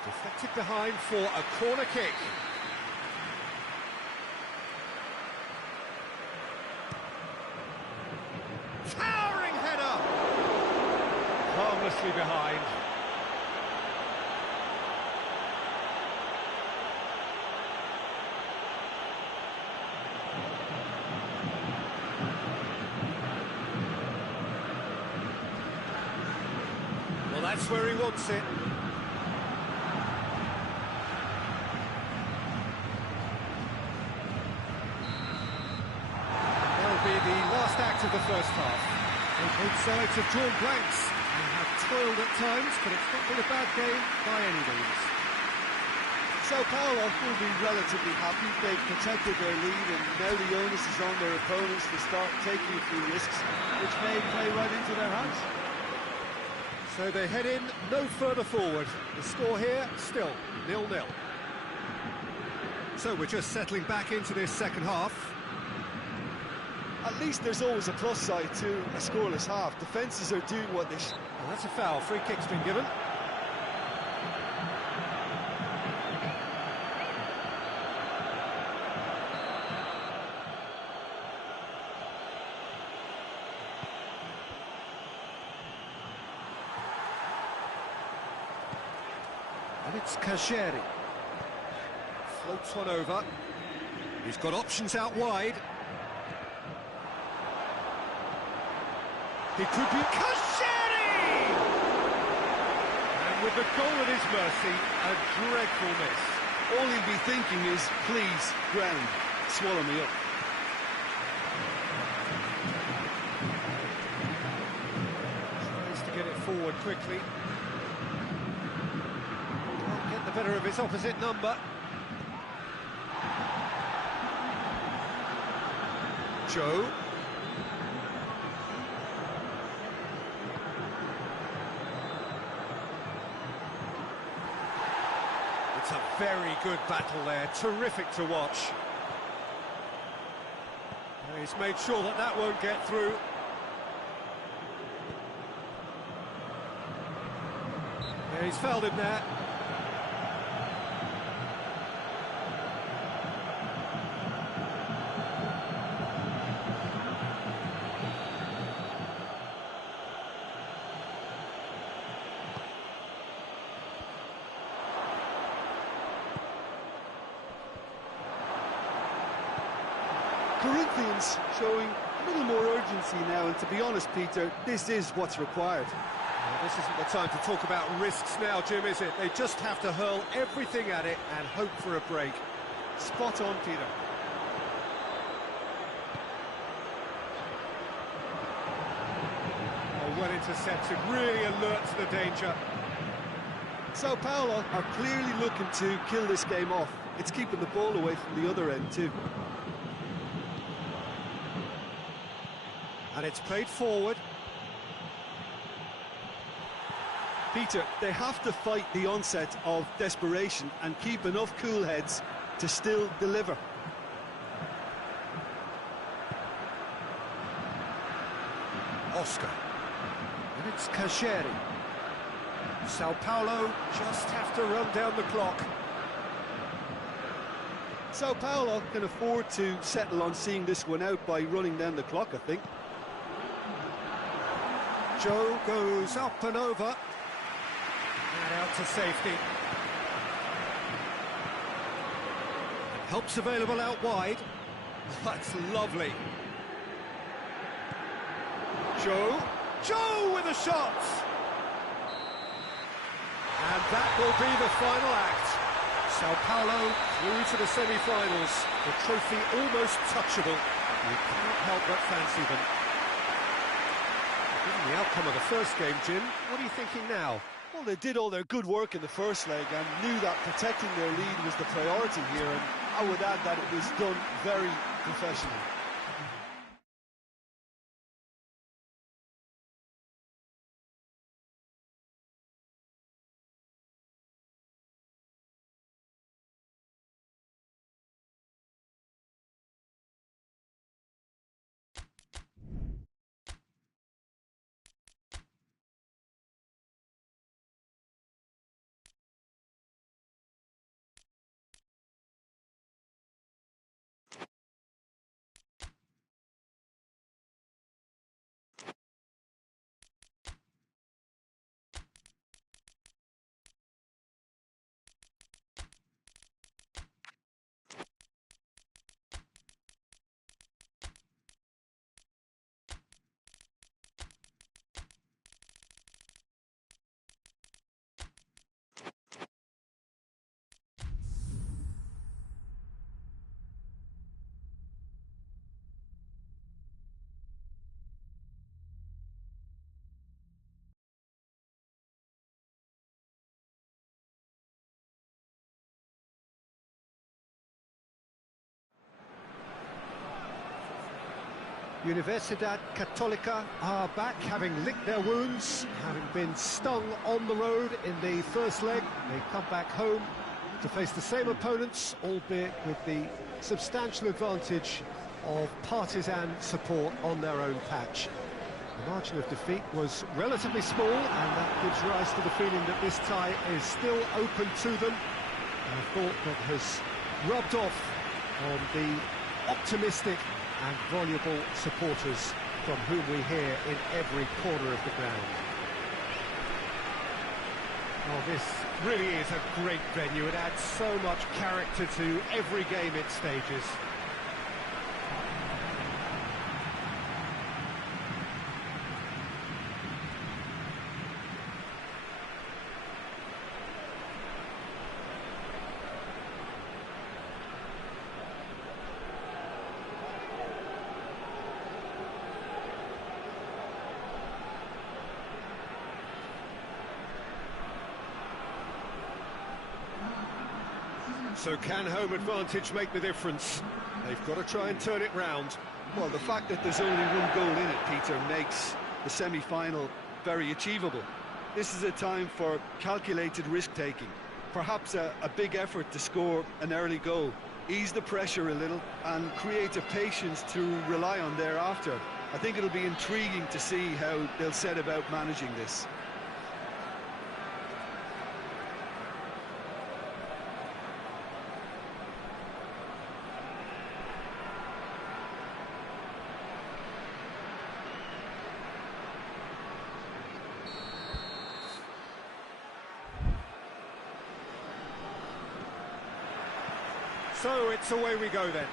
Deflected behind for a corner kick. Towering header! Harmlessly behind. Well, that's where he wants it. That'll be the last act of the first half. Both sides have drawn blanks and have toiled at times, but it's not been a bad game by any means. Sao Paulo will be relatively happy. They've protected their lead, and now the onus is on their opponents to start taking a few risks, which may play right into their hands. So they head in no further forward. The score here, still 0-0. So we're just settling back into this second half. At least there's always a plus side to a scoreless half. Defences are doing what they should. Well, that's a foul. Free kick's been given. And it's Kasheri. Floats one over. He's got options out wide. He could be Kasheri! And with the goal at his mercy, a dreadful miss. All he'll be thinking is, please, ground, swallow me up. Tries to get it forward quickly. Can't get the better of his opposite number. Joe. It's a very good battle there, terrific to watch. He's made sure that that won't get through. Yeah, he's fouled him there. Corinthians showing a little more urgency now, and to be honest, Peter, this is what's required. Well, this isn't the time to talk about risks now, Jim, is it? They just have to hurl everything at it and hope for a break. Spot on, Peter. Oh, well intercepted, really alert to the danger. Sao Paulo are clearly looking to kill this game off. It's keeping the ball away from the other end too. And it's played forward. Peter, they have to fight the onset of desperation and keep enough cool heads to still deliver. Oscar. And it's Kasheri. Sao Paulo just have to run down the clock. Sao Paulo can afford to settle on seeing this one out by running down the clock, I think. Joe goes up and over. And out to safety. And help's available out wide. That's lovely. Joe with a shot! And that will be the final act. Sao Paulo through to the semi-finals. The trophy almost touchable. You can't help but fancy them. Given the outcome of the first game, Jim, what are you thinking now? Well, they did all their good work in the first leg and knew that protecting their lead was the priority here, and I would add that it was done very professionally. Universidad Católica are back, having licked their wounds, having been stung on the road in the first leg. They come back home to face the same opponents, albeit with the substantial advantage of partisan support on their own patch. The margin of defeat was relatively small, and that gives rise to the feeling that this tie is still open to them. A thought that has rubbed off on the optimistic and voluble supporters from whom we hear in every corner of the ground. Oh, this really is a great venue. It adds so much character to every game it stages. So can home advantage make the difference? They've got to try and turn it round. Well, the fact that there's only one goal in it, Peter, makes the semi-final very achievable. This is a time for calculated risk-taking. Perhaps a big effort to score an early goal, ease the pressure a little, and create a patience to rely on thereafter. I think it'll be intriguing to see how they'll set about managing this. So it's away we go then.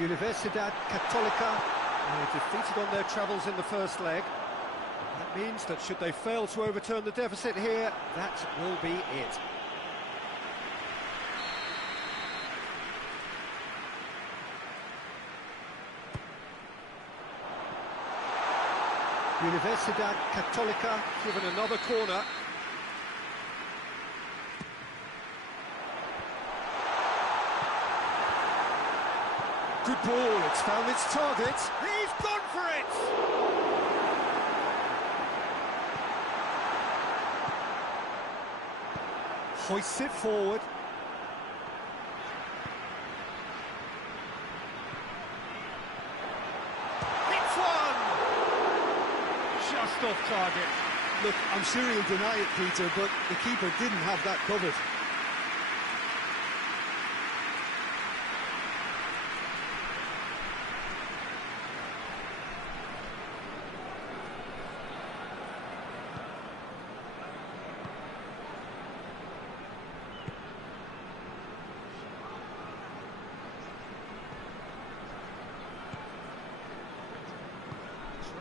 Universidad Católica are defeated on their travels in the first leg. That means that should they fail to overturn the deficit here, that will be it. Universidad Católica given another corner. Good ball, it's found its target. He's gone for it! Hoists it forward. It's one! Just off target. Look, I'm sure he'll deny it, Peter, but the keeper didn't have that covered.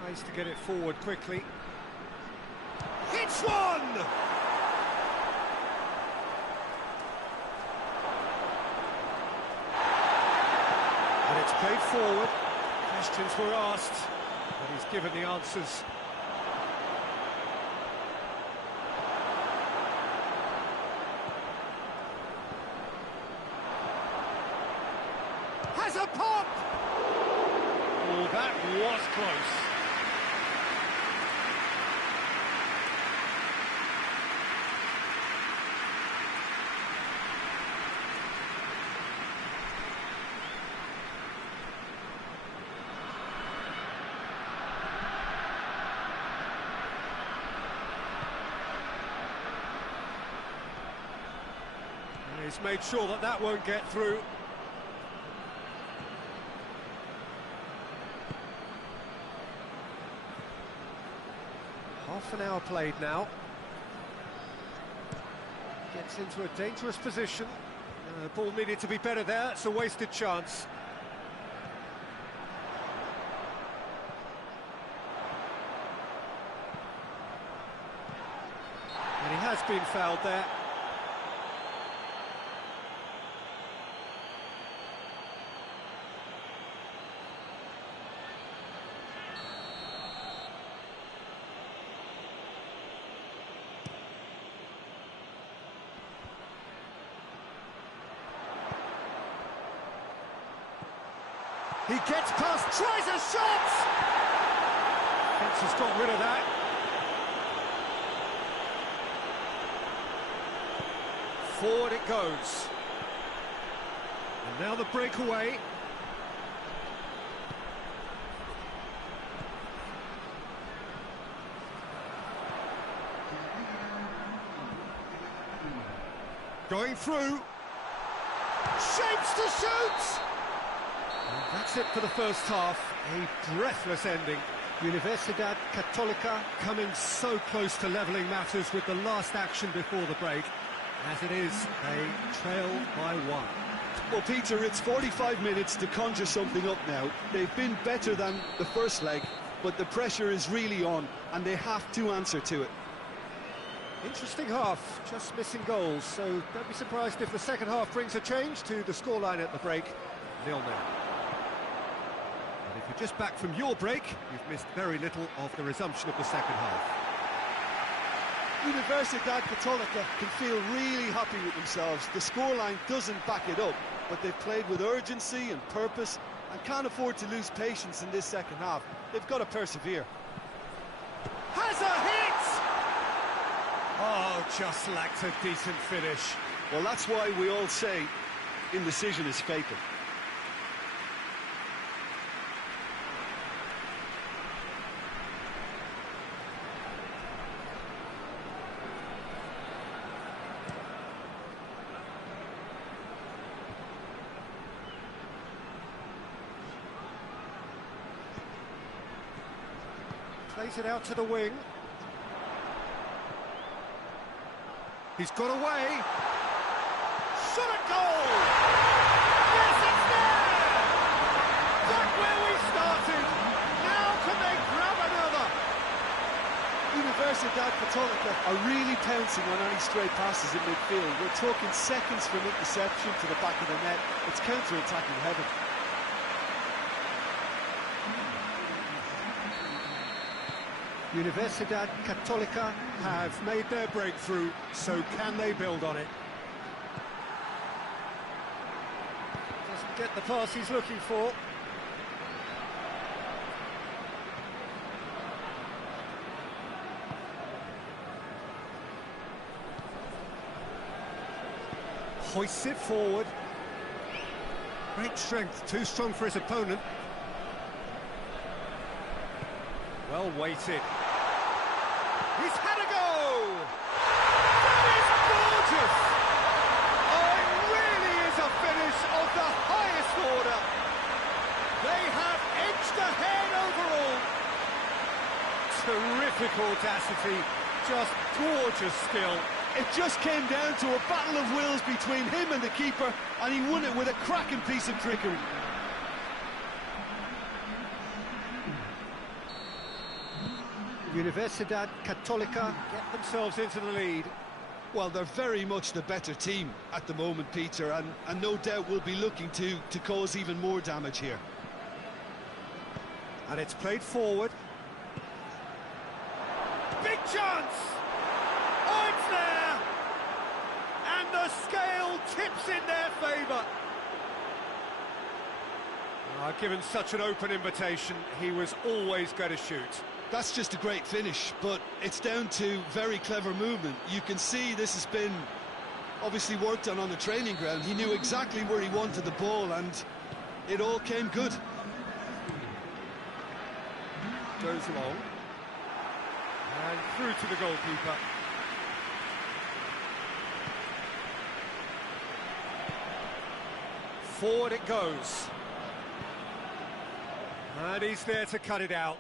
Tries to get it forward quickly. It's one! And it's played forward. Questions were asked, but he's given the answers. Has a pop! Oh, that was close. He's made sure that that won't get through. Half an hour played now. Gets into a dangerous position. The ball needed to be better there. It's a wasted chance. And he has been fouled there. He gets past, tries a shot! Fence has got rid of that. Forward it goes. And now the breakaway. Going through. Shapes to shoot! And that's it for the first half. A breathless ending. Universidad Católica coming so close to levelling matters with the last action before the break. As it is, they trail by 1. Well, Peter, it's 45 minutes to conjure something up now. They've been better than the first leg, but the pressure is really on, and they have to answer to it. Interesting half, just missing goals, so don't be surprised if the second half brings a change to the scoreline at the break. 0-0. And if you're just back from your break, you've missed very little of the resumption of the second half. Universidad Católica can feel really happy with themselves. The scoreline doesn't back it up, but they've played with urgency and purpose and can't afford to lose patience in this second half. They've got to persevere. Has a hit! Oh, just lacked a decent finish. Well, that's why we all say indecision is fatal. Plays it out to the wing. He's got away. Shot at goal! Yes, it's there! Back where we started. Now can they grab another? Universidad Católica are really pouncing on any stray passes in midfield. We're talking seconds from interception to the back of the net. It's counter-attacking heaven. Universidad Católica have made their breakthrough, so can they build on it? Doesn't get the pass he's looking for. Hoists it forward. Great strength, too strong for his opponent. Well weighted. He's had a go! That is gorgeous! Oh, it really is a finish of the highest order. They have edged ahead overall. Terrific audacity, just gorgeous skill. It just came down to a battle of wills between him and the keeper, and he won it with a cracking piece of trickery. Universidad Católica get themselves into the lead. Well, they're very much the better team at the moment, Peter, and no doubt will be looking to cause even more damage here. And it's played forward. Big chance! Oh, it's there! And the scale tips in their favour. Given such an open invitation, he was always going to shoot. That's just a great finish, but it's down to very clever movement. You can see this has been obviously worked on the training ground. He knew exactly where he wanted the ball, and it all came good. Goes long. And through to the goalkeeper. Forward it goes. And he's there to cut it out.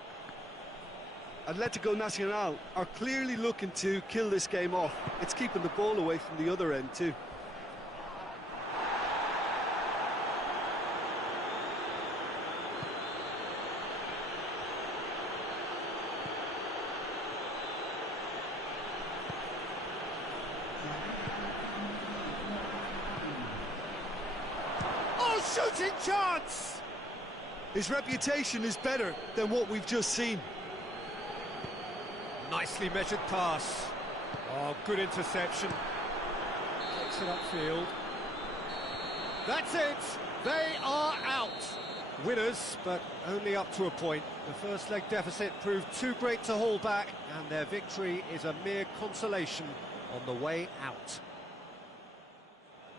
Atlético Nacional are clearly looking to kill this game off. It's keeping the ball away from the other end too. Oh, shooting chance! His reputation is better than what we've just seen. Nicely measured pass. Oh, good interception. Takes it upfield. That's it. They are out. Winners, but only up to a point. The first leg deficit proved too great to hold back, and their victory is a mere consolation on the way out.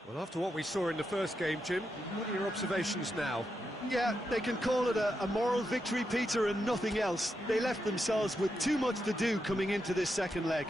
Well, after what we saw in the first game, Jim, what are your observations now? Yeah, they can call it a moral victory, Peter, and nothing else. They left themselves with too much to do coming into this second leg.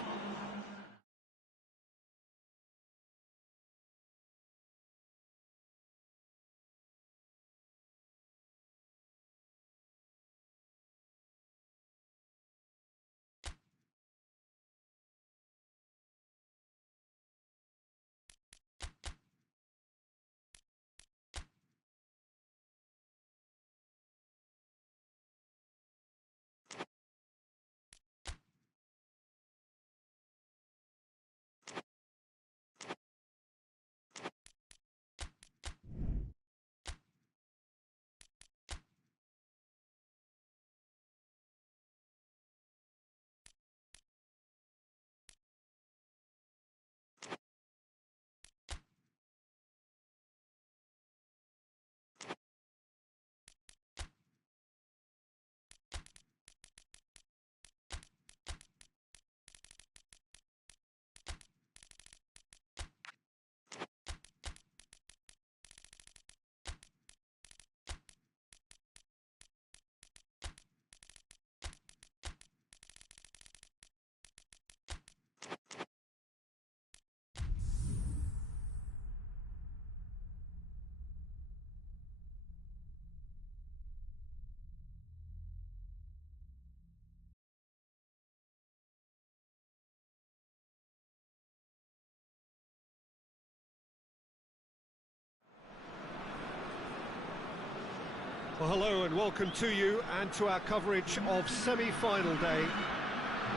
Well, hello and welcome to you and to our coverage of semi-final day.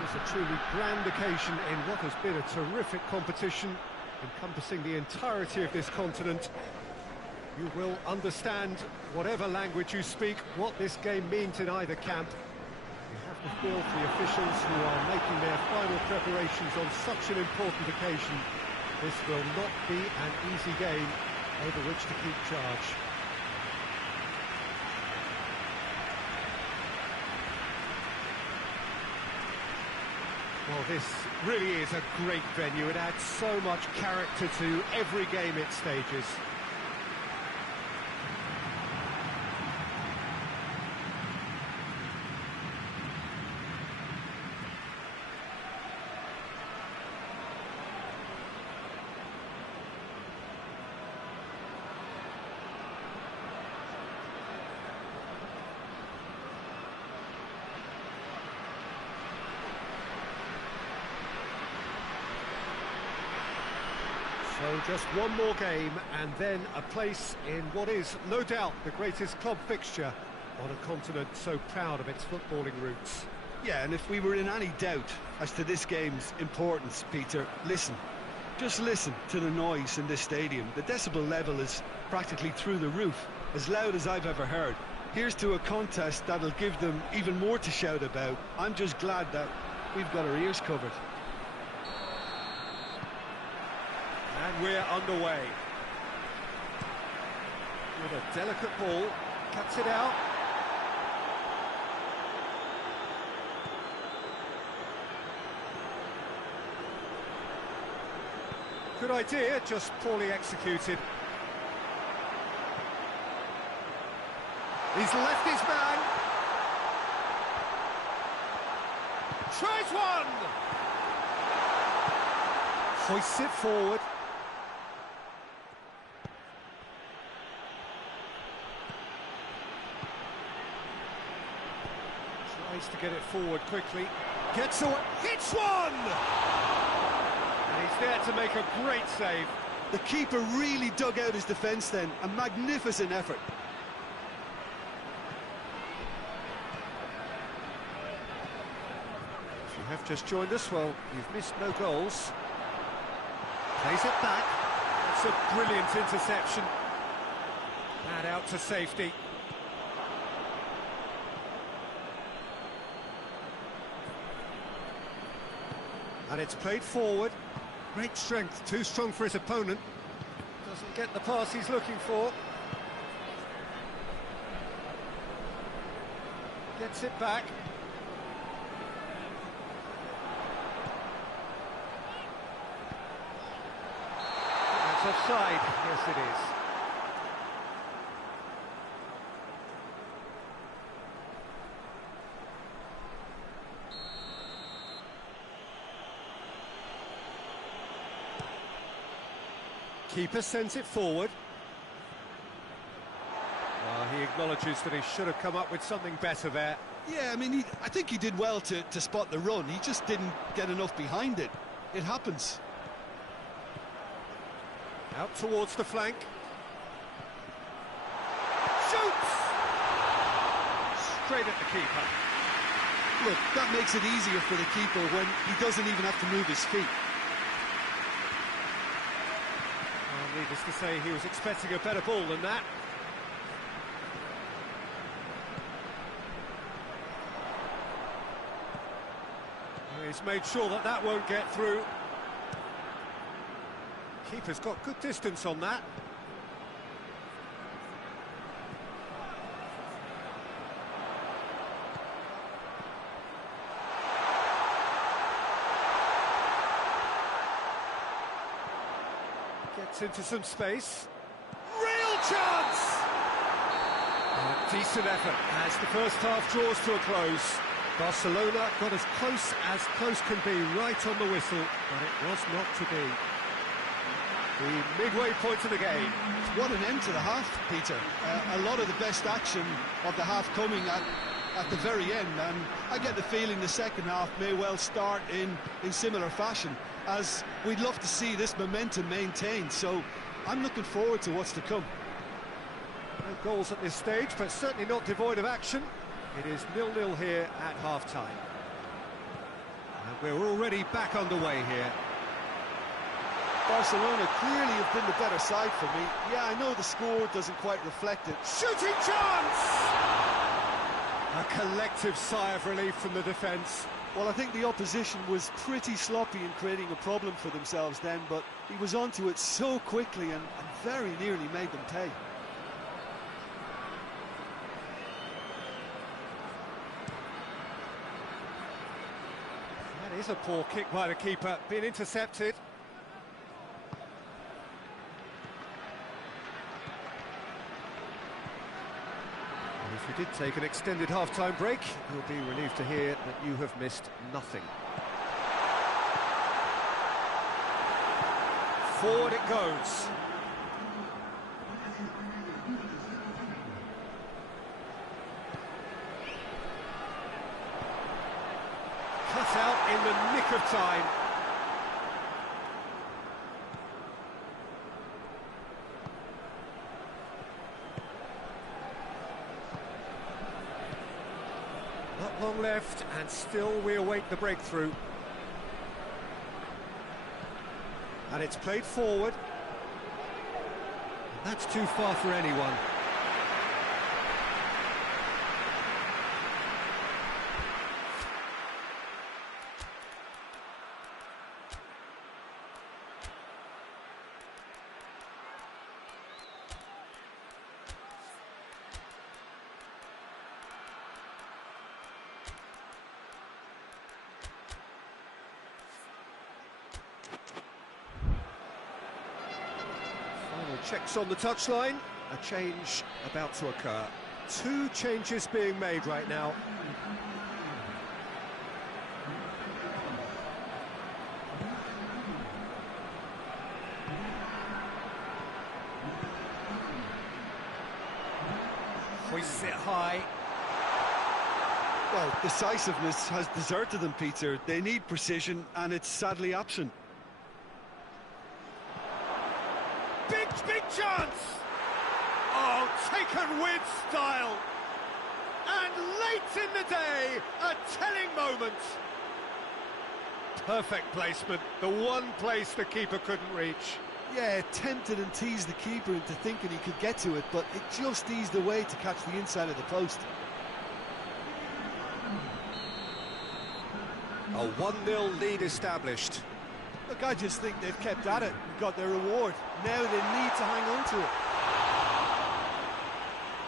It's a truly grand occasion in what has been a terrific competition encompassing the entirety of this continent. You will understand, whatever language you speak, what this game means in either camp. You have to feel for the officials who are making their final preparations on such an important occasion. This will not be an easy game over which to keep charge. Well, this really is a great venue. It adds so much character to every game it stages. So just one more game and then a place in what is no doubt the greatest club fixture on a continent so proud of its footballing roots. Yeah, and if we were in any doubt as to this game's importance, Peter, listen. Just listen to the noise in this stadium. The decibel level is practically through the roof, as loud as I've ever heard. Here's to a contest that'll give them even more to shout about. I'm just glad that we've got our ears covered. And we're underway. With a delicate ball, cuts it out. Good idea, just poorly executed. He's left his man. Tries one! Hoists it forward. Tries to get it forward quickly. Gets away. Hits one! And he's there to make a great save. The keeper really dug out his defence then. A magnificent effort. If you have just joined us, well, you've missed no goals. Plays it back. It's a brilliant interception. And out to safety. And it's played forward. Great strength, too strong for his opponent. Doesn't get the pass he's looking for. Gets it back. That's offside. Yes, it is. Keeper sends it forward. He acknowledges that he should have come up with something better there. Yeah, I mean, I think he did well to spot the run. He just didn't get enough behind it. It happens. Out towards the flank. Shoots! Straight at the keeper. Look, that makes it easier for the keeper when he doesn't even have to move his feet. Well, needless to say, he was expecting a better ball than that. He's made sure that that won't get through. Keeper's got good distance on that. Gets into some space. Real chance! A decent effort as the first half draws to a close. Barcelona got as close can be, right on the whistle, but it was not to be. The midway point of the game. What an end to the half, Peter. A lot of the best action of the half coming at the very end, and I get the feeling the second half may well start in similar fashion, as we'd love to see this momentum maintained, so I'm looking forward to what's to come. No goals at this stage, but certainly not devoid of action. It is 0-0 here at half-time. And we're already back underway here. Barcelona clearly have been the better side for me. Yeah, I know the score doesn't quite reflect it. Shooting chance! A collective sigh of relief from the defence. Well, I think the opposition was pretty sloppy in creating a problem for themselves then, but he was onto it so quickly and very nearly made them pay. That is a poor kick by the keeper, being intercepted. And if you did take an extended half-time break, you'll be relieved to hear that you have missed nothing. Forward it goes. Cut out in the nick of time. Not long left, and still we await the breakthrough. And it's played forward. And that's too far for anyone. Checks on the touchline, a change about to occur. Two changes being made right now. Hoists it high. Well, decisiveness has deserted them, Peter. They need precision, and it's sadly absent. Big chance! Oh, taken with style! And late in the day, a telling moment. Perfect placement, the one place the keeper couldn't reach. Yeah, tempted and teased the keeper into thinking he could get to it, but it just eased away to catch the inside of the post. A 1-0 lead established. Look, I just think they've kept at it and got their reward. Now they need to hang on to it.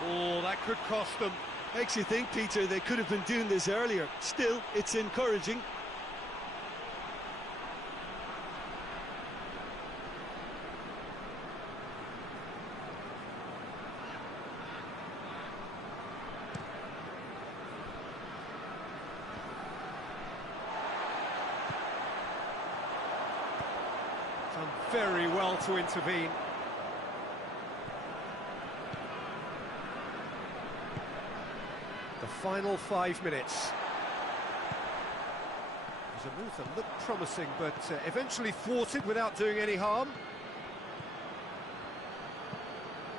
Oh, that could cost them. Makes you think, Peter, they could have been doing this earlier. Still, it's encouraging. Done very well to intervene. The final 5 minutes. Zamutha looked promising, but eventually thwarted without doing any harm.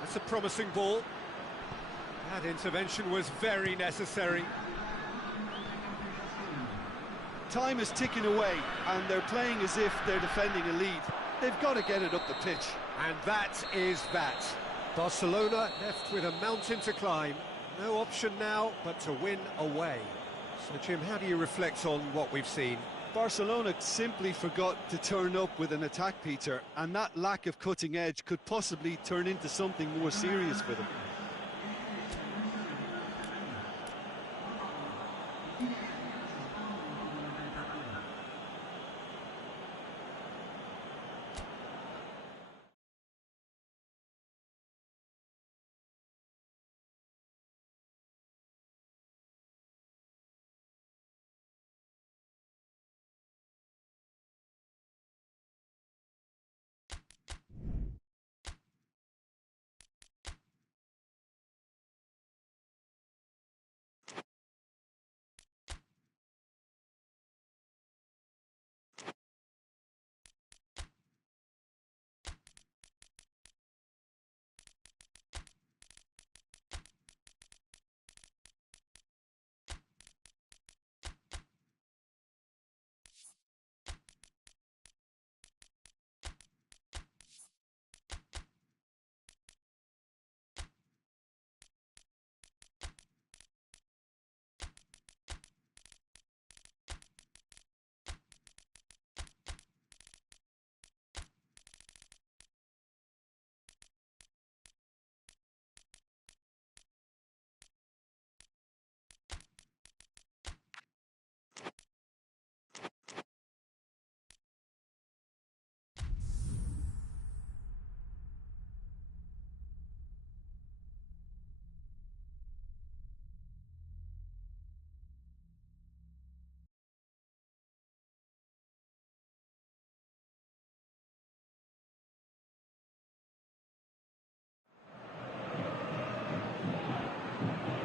That's a promising ball. That intervention was very necessary. Time is ticking away, and they're playing as if they're defending a lead. They've got to get it up the pitch. And that is that. Barcelona left with a mountain to climb. No option now but to win away. So, Jim, how do you reflect on what we've seen? Barcelona simply forgot to turn up with an attack, Peter, and that lack of cutting edge could possibly turn into something more serious for them.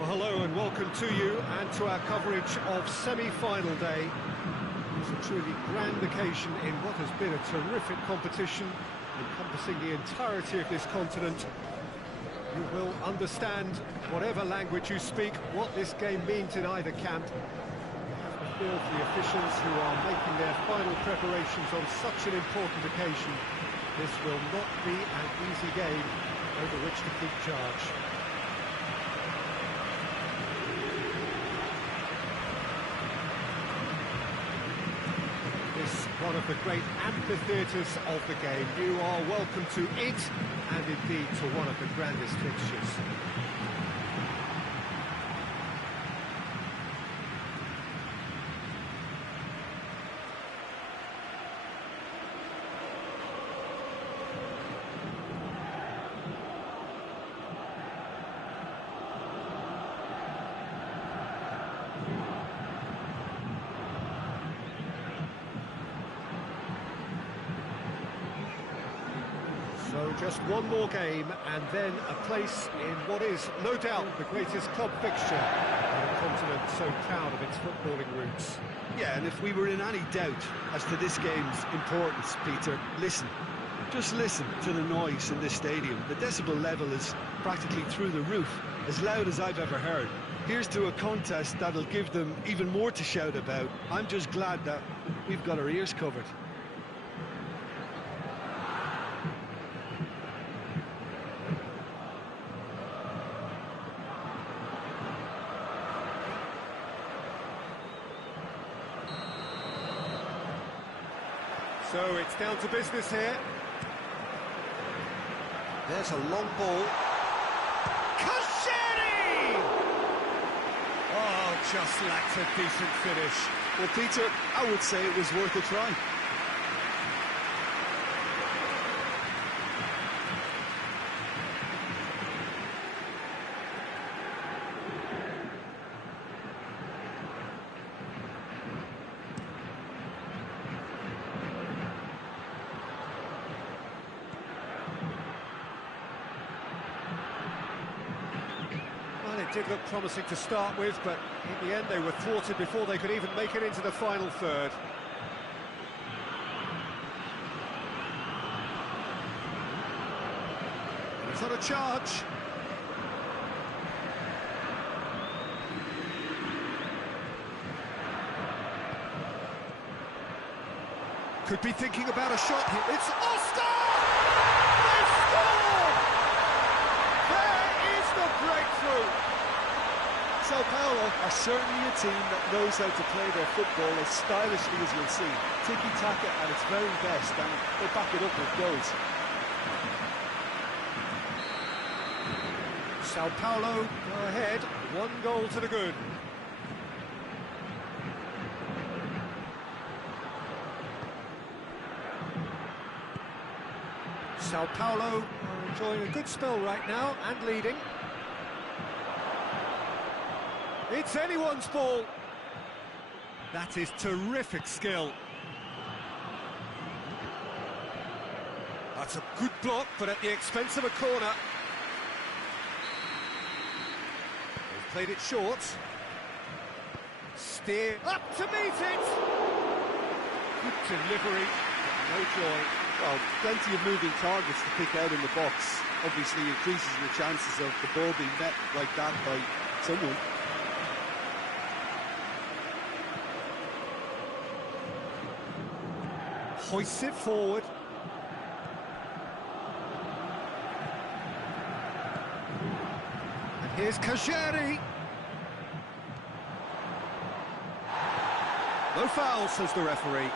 Hello and welcome to you and to our coverage of semi-final day. It's a truly grand occasion in what has been a terrific competition encompassing the entirety of this continent. You will understand, whatever language you speak, what this game means in either camp. You have to feel for the officials who are making their final preparations on such an important occasion. This will not be an easy game over which to keep charge. One of the great amphitheatres of the game. You are welcome to it, and indeed to one of the grandest fixtures. So just one more game and then a place in what is no doubt the greatest club fixture on a continent so proud of its footballing roots. Yeah, and if we were in any doubt as to this game's importance, Peter, listen. Just listen to the noise in this stadium. The decibel level is practically through the roof, as loud as I've ever heard. Here's to a contest that'll give them even more to shout about. I'm just glad that we've got our ears covered. So it's down to business here. There's a long ball. Kashiri! just lacked a decent finish. Well, Peter, I would say it was worth a try. It did look promising to start with, but in the end they were thwarted before they could even make it into the final third. He's on a charge. Could be thinking about a shot here. It's Oster! They score! There is the breakthrough! Sao Paulo are certainly a team that knows how to play their football as stylishly as you'll see. Tiki-taka at its very best, and they back it up with goals. Sao Paulo go ahead, 1 goal to the good. Sao Paulo are enjoying a good spell right now and leading. It's anyone's ball. That is terrific skill. That's a good block, but at the expense of a corner. They've played it short. Steer up to meet it. Good delivery, no joy. Well, plenty of moving targets to pick out in the box. Obviously increases the chances of the ball being met like that by someone. Hoists it forward. And here's Kajeri. No foul, says the referee.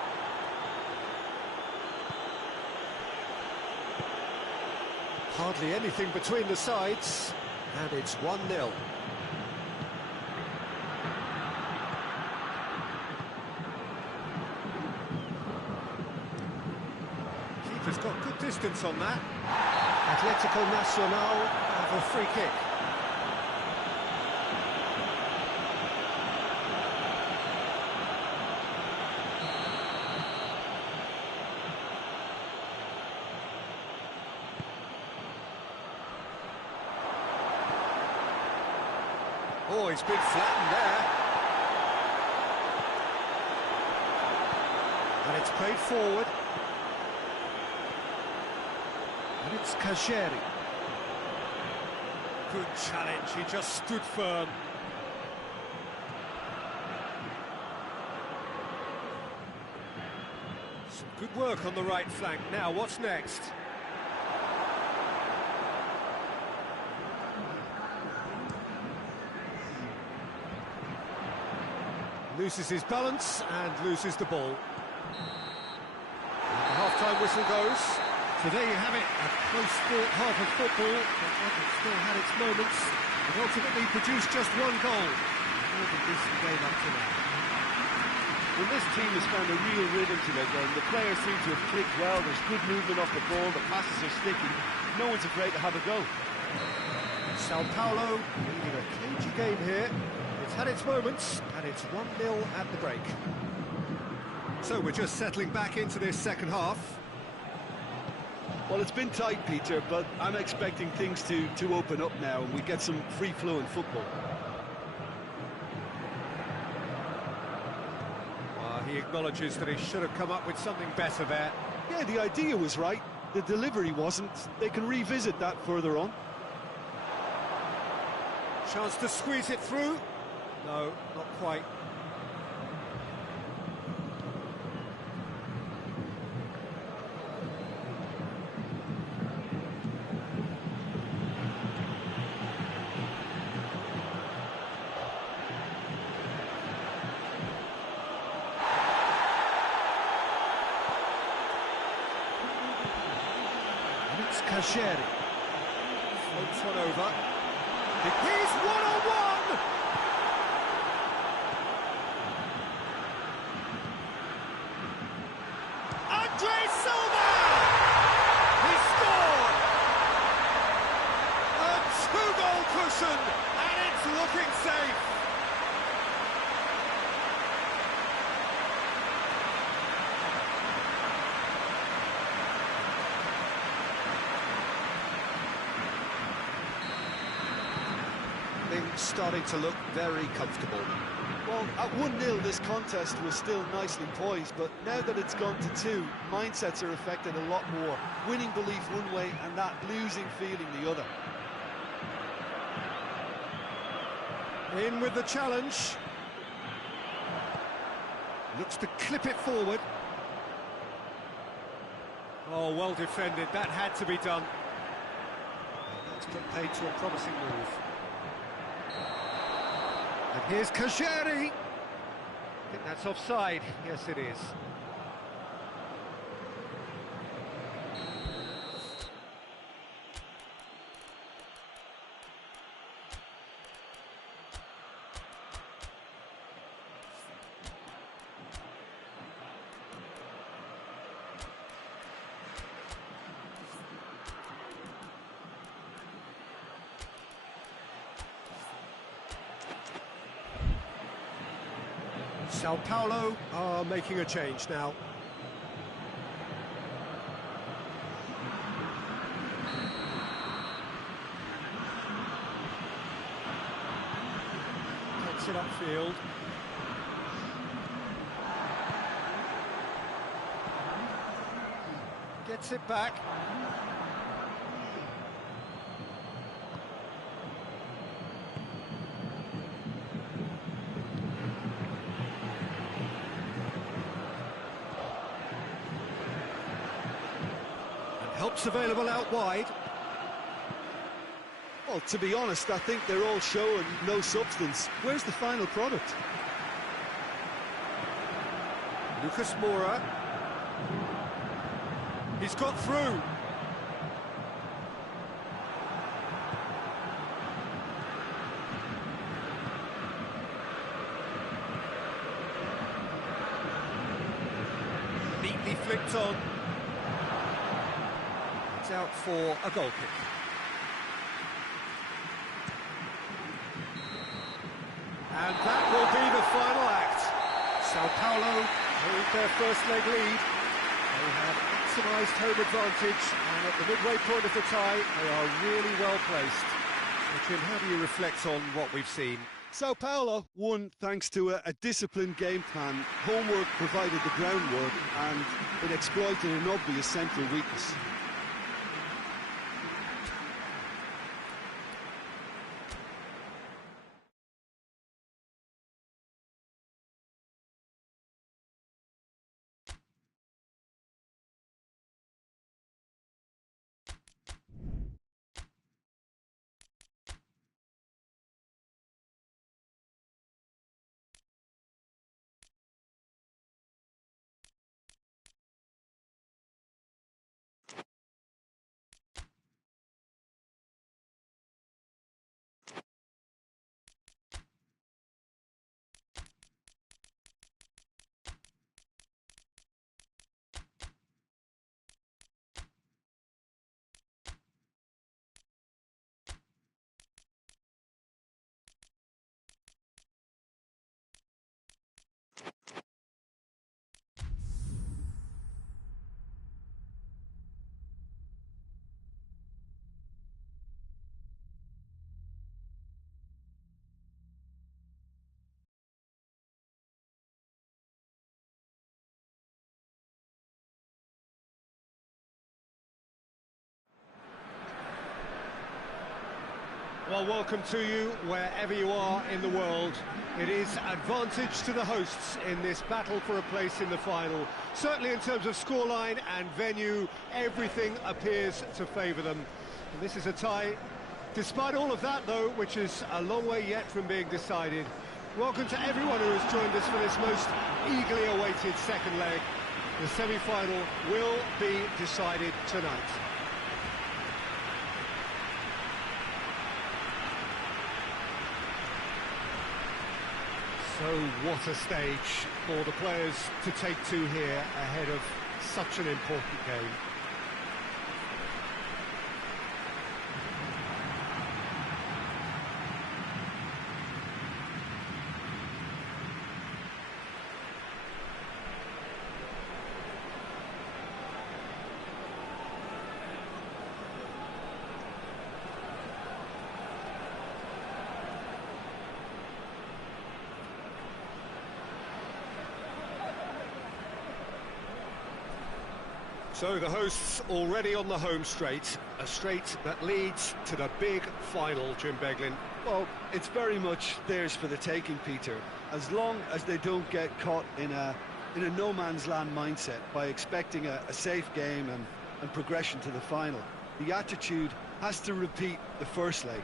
Hardly anything between the sides, and it's 1-0. Keeper's got good distance on that. ATLÉTICO NACIONAL have a free kick. Oh, he's been flattened there. And it's played forward. And it's Kajeri. Good challenge, he just stood firm. Some good work on the right flank. Now, what's next? Loses his balance and loses the ball. And the half-time whistle goes. So there you have it, a close-fought half of football, but one that still had its moments, and ultimately produced just 1 goal. More than decent game up to now. Well, this team has found a real rhythm to their game. The players seem to have clicked well, there's good movement off the ball, the passes are sticky. No one's afraid to have a go. Sao Paulo leading a cagey game here. It's had its moments, and it's 1-0 at the break. So we're just settling back into this second half. Well, it's been tight, Peter, but I'm expecting things to open up now and we get some free-flowing football. He acknowledges that he should have come up with something better there. Yeah, the idea was right, the delivery wasn't. They can revisit that further on. Chance to squeeze it through. No, not quite. It's Kajeri. Floats one over. He's one-on-one! starting to look very comfortable. Well, at 1-0 this contest was still nicely poised, but now that it's gone to 2, mindsets are affected a lot more. Winning belief one way and that losing feeling the other. In with the challenge. Looks to clip it forward. Oh, well defended. That had to be done. That's put paid to a promising move. And here's Kajeri. I think that's offside. Yes, it is. Sao Paulo are making a change now. Gets it upfield. Gets it back. Help's available out wide. Well, to be honest, I think they're all showing no substance. Where's the final product? Lucas Moura. He's got through. Neatly flicked on. Out for a goal kick. And that will be the final act. Sao Paulo hold their first leg lead. They have maximised home advantage, and at the midway point of the tie, they are really well placed. So, Jim, how do you reflect on what we've seen? Sao Paulo won thanks to a disciplined game plan. Homework provided the groundwork, and it exploited an obvious central weakness. Well, welcome to you wherever you are in the world. It is advantage to the hosts in this battle for a place in the final. Certainly in terms of scoreline and venue, everything appears to favour them. And this is a tie. Despite all of that, though, which is a long way yet from being decided. Welcome to everyone who has joined us for this most eagerly awaited second leg. The semi-final will be decided tonight. So what a stage for the players to take to here ahead of such an important game. So the hosts already on the home straight, a straight that leads to the big final, Jim Beglin. Well, it's very much theirs for the taking, Peter, as long as they don't get caught in a no-man's land mindset by expecting a safe game and progression to the final. The attitude has to repeat the first leg.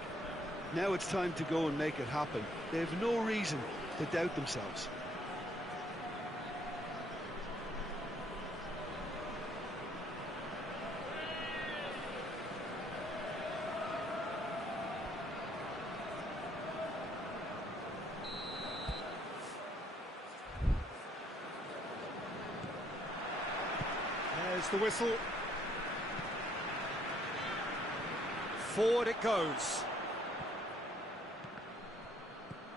Now it's time to go and make it happen. They have no reason to doubt themselves. There's the whistle. Forward it goes.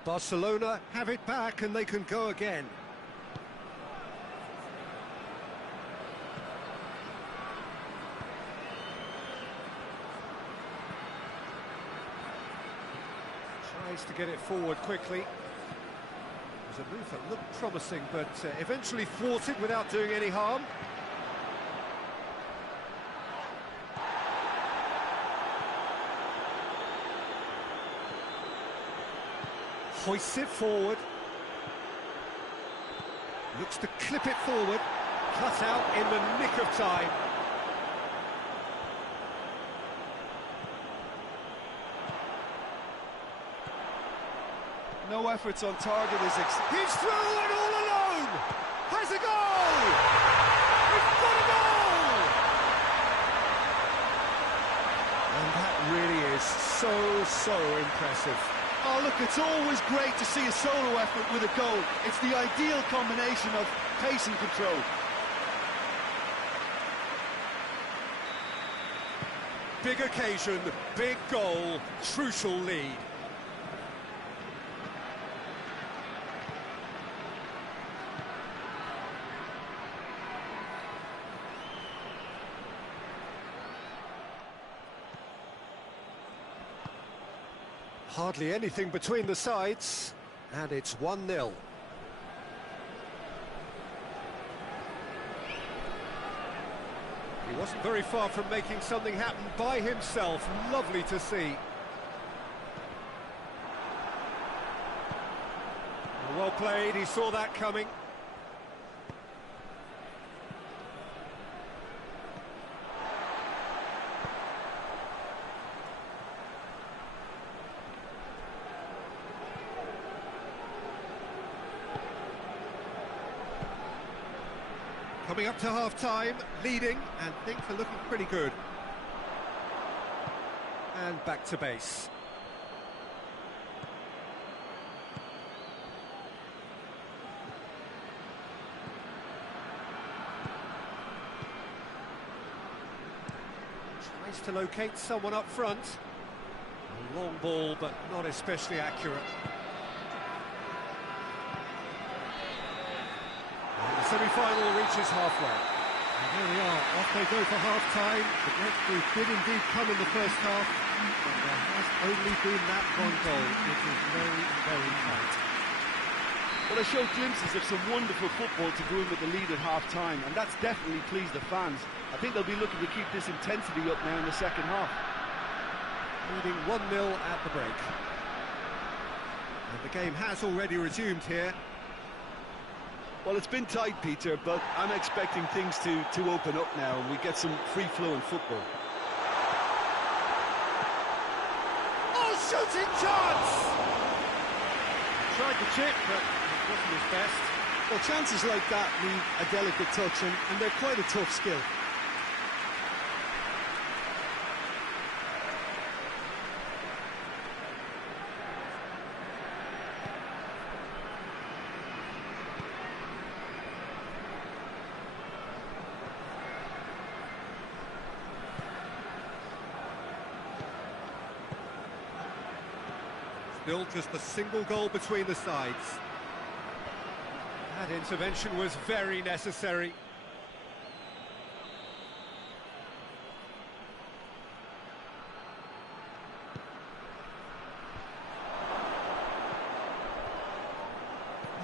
Barcelona have it back and they can go again. Tries to get it forward quickly. It was a move that looked promising, but eventually thwarted without doing any harm. Hoists it forward. Looks to clip it forward. Cut out in the nick of time. No efforts on target is He's through and all alone! Has a goal! He's got a goal! And that really is so impressive. Oh, look, it's always great to see a solo effort with a goal. It's the ideal combination of pace and control. Big occasion, big goal, crucial lead. Hardly anything between the sides, and it's 1-0. He wasn't very far from making something happen by himself. Lovely to see. Well played, he saw that coming. Coming up to half-time, leading, and things are looking pretty good. And back to base. Tries to locate someone up front. A long ball, but not especially accurate. Semi-final reaches halfway. And here we are, off they go for half-time. The breakthrough did indeed come in the first half, but there has only been that one goal, which is very tight. Well, they showed glimpses of some wonderful football to go in with the lead at half-time, and that's definitely pleased the fans. I think they'll be looking to keep this intensity up now in the second half. Leading 1-0 at the break. And the game has already resumed here. Well, it's been tight, Peter, but I'm expecting things to open up now and we get some free-flowing football. Oh, shooting chance! Tried the chip, but it wasn't his best. Well, chances like that need a delicate touch, and they're quite a tough skill. Still just a single goal between the sides. That intervention was very necessary.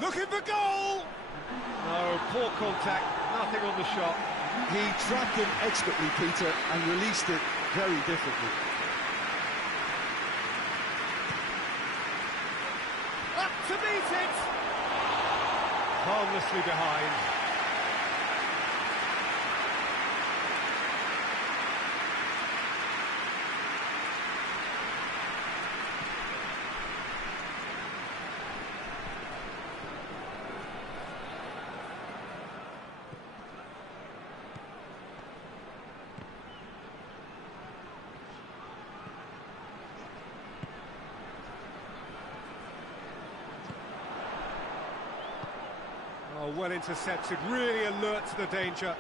Looking for goal! No, poor contact, nothing on the shot. He trapped him expertly, Peter, and released it very differently. Up to meet it! Harmlessly behind. Oh, well intercepted, really alert to the danger.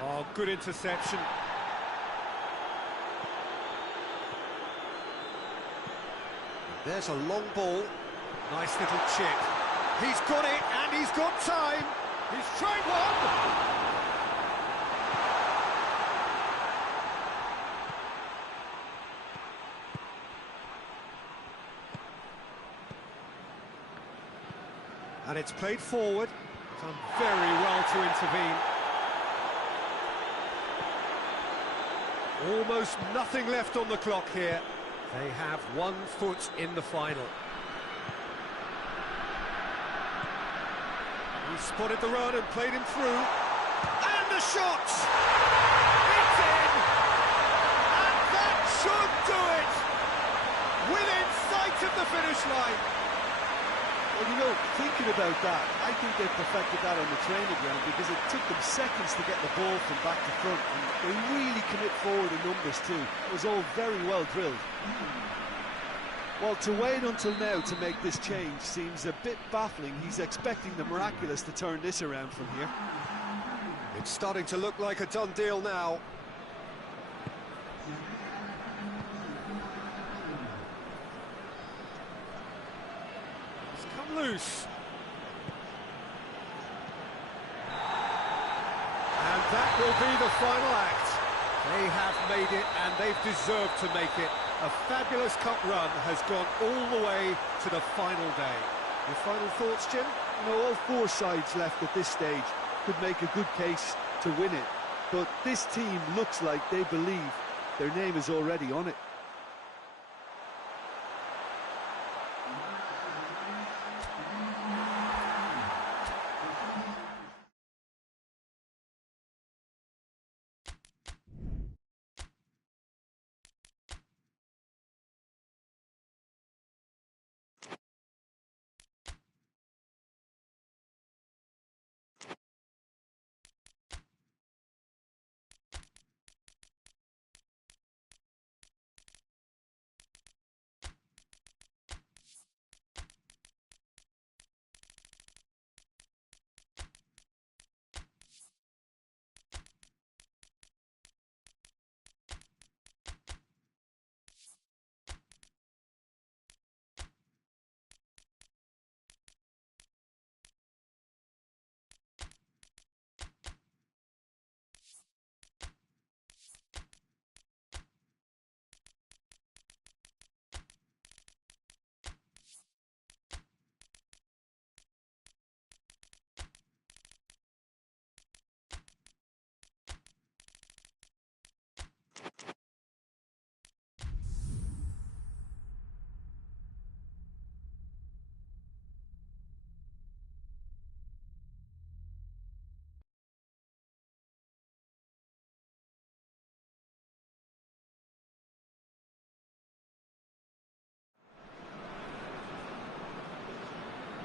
Oh, good interception. There's a long ball. Nice little chip. He's got it, and he's got time. He's tried one. And it's played forward. Done very well to intervene. Almost nothing left on the clock here. They have 1 foot in the final. He spotted the run and played him through. And the shot! It's in! And that should do it! Within sight of the finish line. Well, you know, thinking about that, I think they perfected that on the training ground because it took them seconds to get the ball from back to front, and they really commit forward in numbers too. It was all very well drilled. Well, to wait until now to make this change seems a bit baffling. He's expecting the miraculous to turn this around from here. It's starting to look like a done deal now. Loose. And that will be the final act. They have made it, and they've deserved to make it. A fabulous cup run has gone all the way to the final day. Your final thoughts, Jim? You know, all 4 sides left at this stage could make a good case to win it, but this team looks like they believe their name is already on it.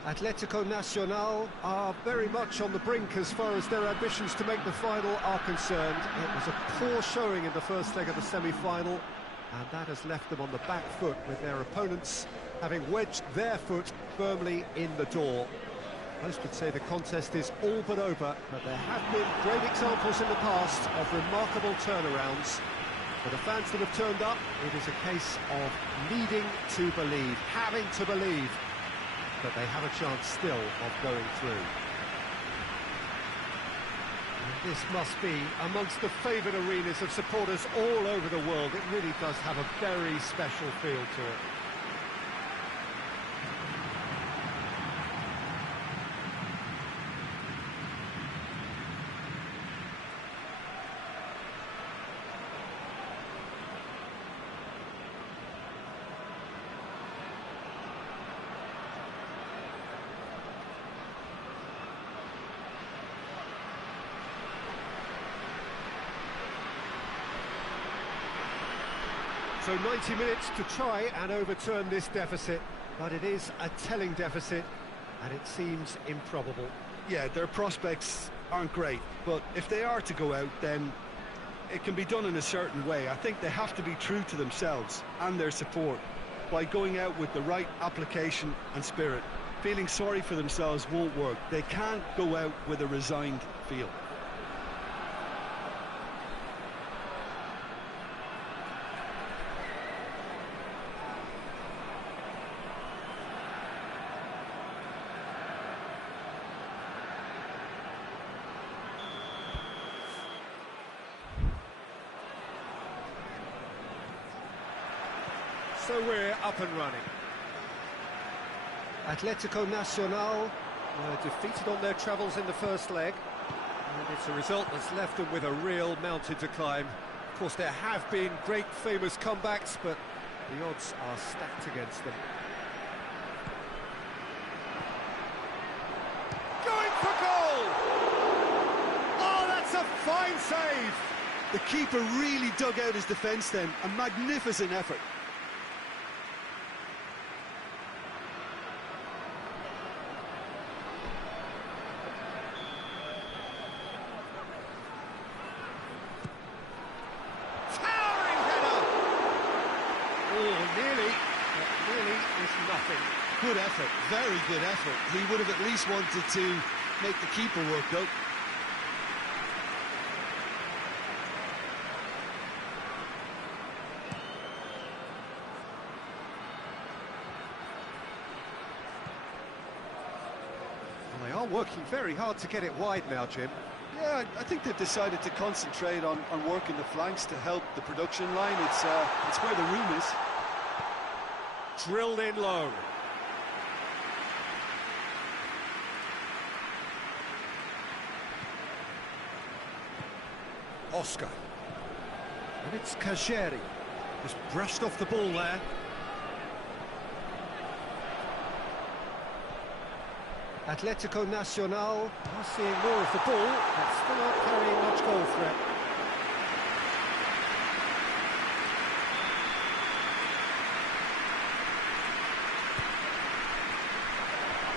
Atlético Nacional are very much on the brink as far as their ambitions to make the final are concerned. It was a poor showing in the first leg of the semi-final, and that has left them on the back foot with their opponents having wedged their foot firmly in the door. Most would say the contest is all but over, but there have been great examples in the past of remarkable turnarounds. For the fans that have turned up, it is a case of needing to believe, having to believe that they have a chance still of going through. This must be amongst the favoured arenas of supporters all over the world. It really does have a very special feel to it. So 90 minutes to try and overturn this deficit, but it is a telling deficit, and it seems improbable. Yeah, their prospects aren't great, but if they are to go out, then it can be done in a certain way. I think they have to be true to themselves and their support by going out with the right application and spirit. Feeling sorry for themselves won't work. They can't go out with a resigned feel. So we're up and running. Atlético Nacional were defeated on their travels in the first leg, and it's a result that's left them with a real mountain to climb. Of course, there have been great famous comebacks, but the odds are stacked against them. Going for goal! Oh, that's a fine save! The keeper really dug out his defence then. A magnificent effort. Good effort, very good effort. He would have at least wanted to make the keeper work, though. Well, they are working very hard to get it wide now, Jim. Yeah, I think they've decided to concentrate on working the flanks to help the production line. It's where the room is. Drilled in low. Oscar. And it's Kajeri. Just brushed off the ball there. Atlético Nacional are seeing more of the ball, but still not carrying much goal threat.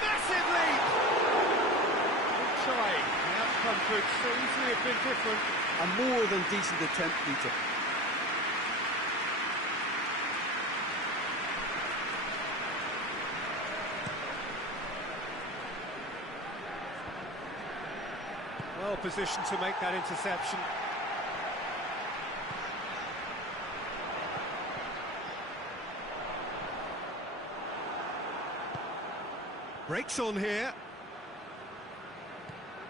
Massive lead! Good try. The outcome could so easily have been different. A more than decent attempt, Peter. Well positioned to make that interception. Breaks on here.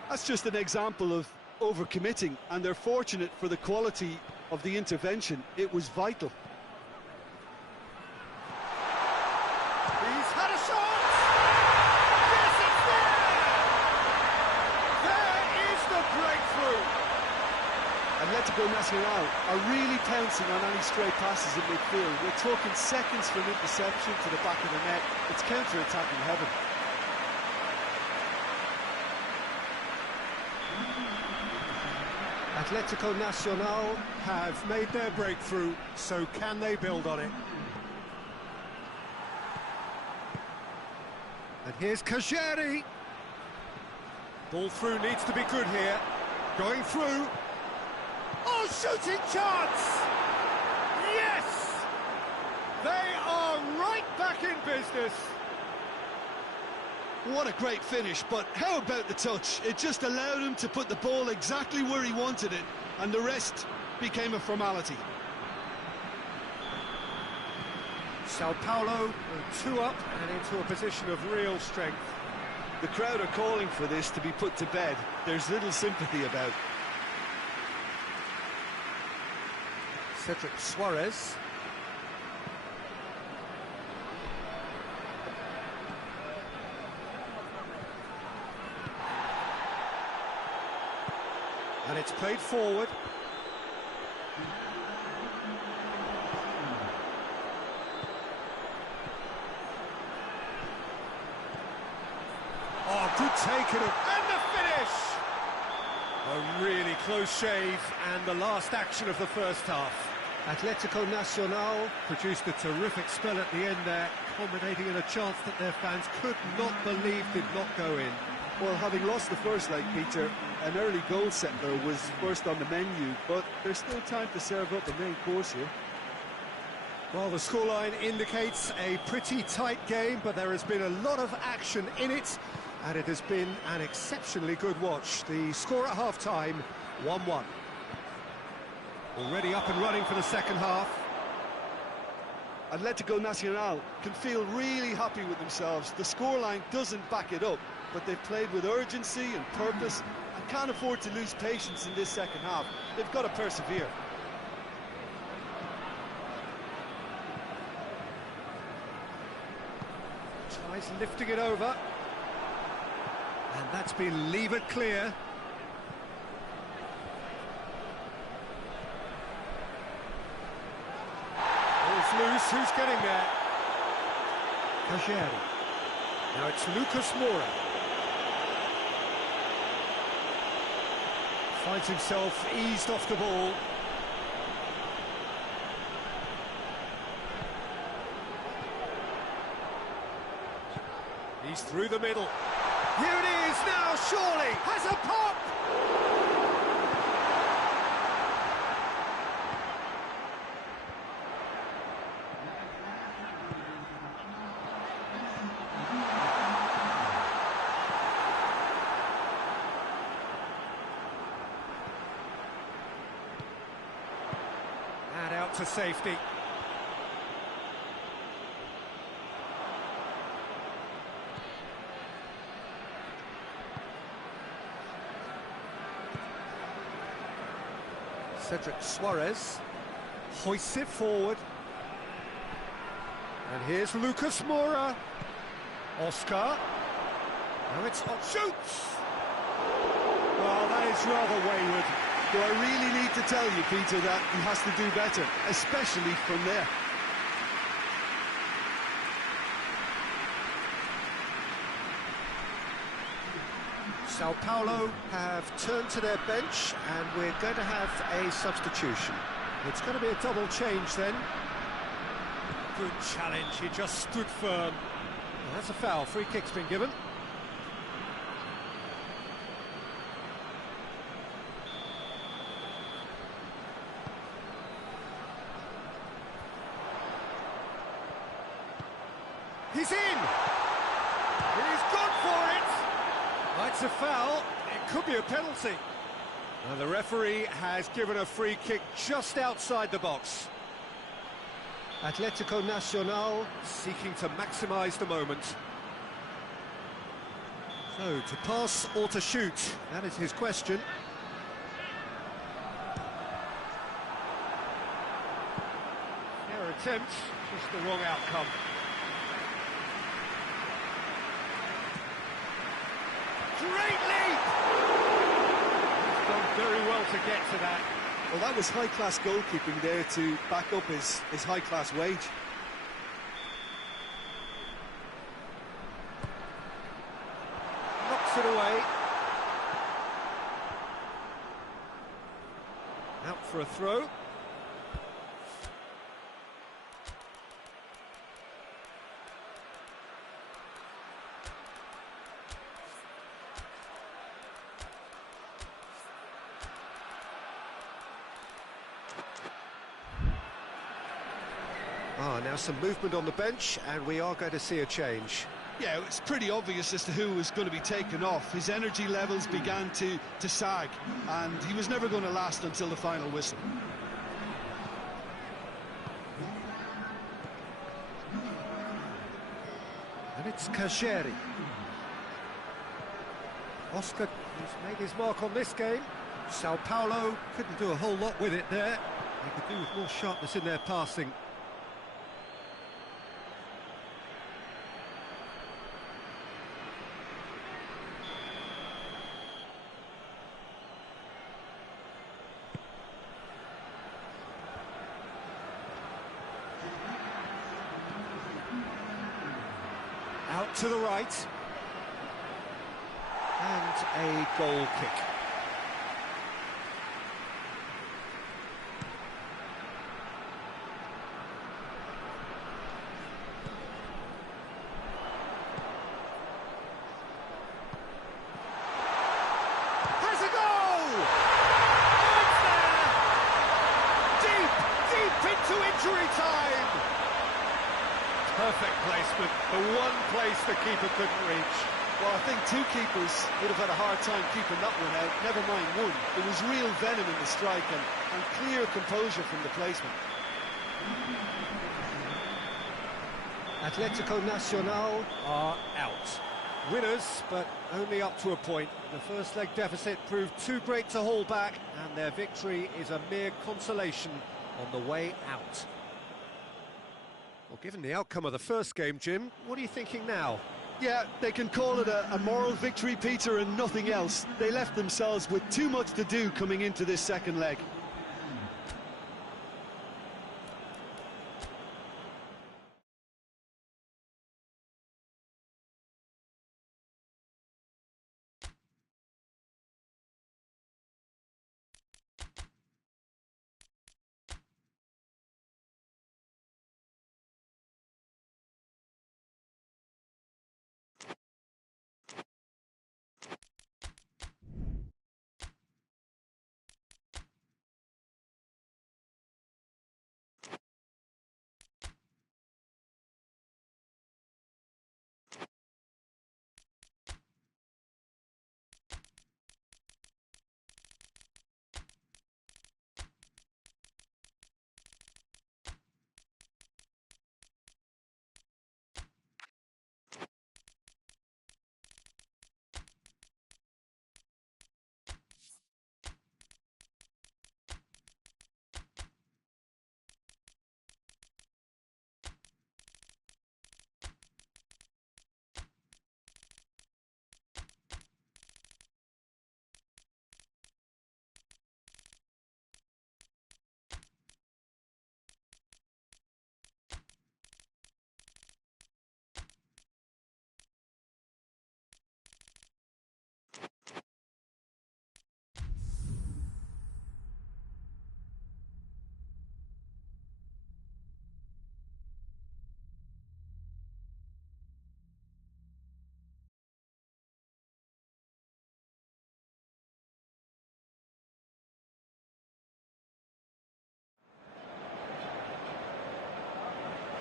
That's just an example of overcommitting, and they're fortunate for the quality of the intervention. It was vital. He's had a shot! Yes, it's there! There is the breakthrough! Atlético Nacional are really pouncing on any stray passes in midfield. We're talking seconds from interception to the back of the net. It's counter-attacking heaven. Atlético Nacional have made their breakthrough, so can they build on it? And here's Kajeri. Ball through needs to be good here. Going through. Oh, shooting chance! Yes! They are right back in business. What a great finish, but how about the touch? It just allowed him to put the ball exactly where he wanted it, and the rest became a formality. Sao Paulo 2 up and into a position of real strength. The crowd are calling for this to be put to bed. There's little sympathy about. Suarez. And it's played forward. Oh, good taken, and the finish! A really close shave, and the last action of the first half. Atlético Nacional produced a terrific spell at the end there, culminating in a chance that their fans could not believe did not go in. Well, having lost the first leg, Peter, an early goal settler was first on the menu, but there's still time to serve up the main course here. Well, the scoreline indicates a pretty tight game, but there has been a lot of action in it, and it has been an exceptionally good watch. The score at half-time, 1-1. Already up and running for the second half. Atlético Nacional can feel really happy with themselves. The scoreline doesn't back it up, but they've played with urgency and purpose and can't afford to lose patience in this second half. They've got to persevere. Tries lifting it over. And that's been levered clear. Ball's loose, who's getting there? Cajeri. Now it's Lucas Moura. Finds himself eased off the ball. He's through the middle. Here it is now, surely, has a pop! And out to safety. Suarez hoists it forward. And here's Lucas Moura. Oscar. Now it's shoots! Well, that is rather wayward. Do I really need to tell you, Peter, that he has to do better, especially from there? Sao Paulo have turned to their bench, and we're going to have a substitution. It's going to be a double change then. Good challenge, he just stood firm. Well, that's a foul, free kick's been given. He's in! He's gone for it! That's a foul, it could be a penalty. And the referee has given a free kick just outside the box. Atlético Nacional seeking to maximise the moment. So, to pass or to shoot, that is his question. Fair attempt, just the wrong outcome. Great leap! He's done very well to get to that. Well, that was high-class goalkeeping there to back up his high-class wage. Knocks it away. Out for a throw. Now some movement on the bench, and we are going to see a change. Yeah, it's pretty obvious as to who was going to be taken off. His energy levels began to sag, and he was never going to last until the final whistle. And it's Cajeri. Oscar has made his mark on this game. Sao Paulo couldn't do a whole lot with it there. They could do with more sharpness in their passing. Out to the right. And a goal kick. Has a goal! It's there! Deep, deep into injury time! Perfect placement, the one place the keeper couldn't reach. Well, I think two keepers would have had a hard time keeping that one out, never mind one. There was real venom in the strike and clear composure from the placement. Atlético Nacional are out. Winners, but only up to a point. The first leg deficit proved too great to hold back, and their victory is a mere consolation on the way out. Well, given the outcome of the first game, Jim, what are you thinking now? Yeah, they can call it a moral victory, Peter, and nothing else. They left themselves with too much to do coming into this second leg.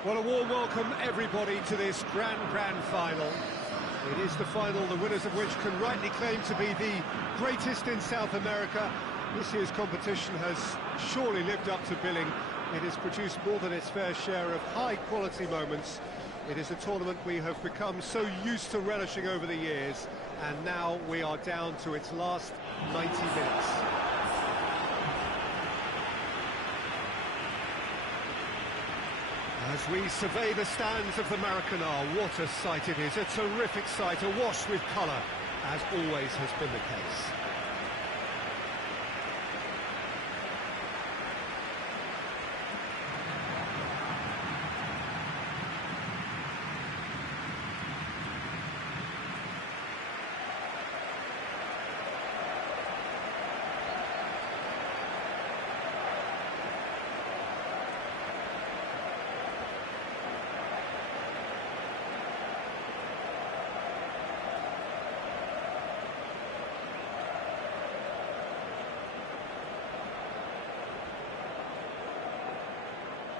Well, a warm welcome, everybody, to this grand final. It is the final, the winners of which can rightly claim to be the greatest in South America. This year's competition has surely lived up to billing. It has produced more than its fair share of high-quality moments. It is a tournament we have become so used to relishing over the years, and now we are down to its last 90 minutes. As we survey the stands of the Maracanã, what a sight it is, a terrific sight, awash with colour, as always has been the case.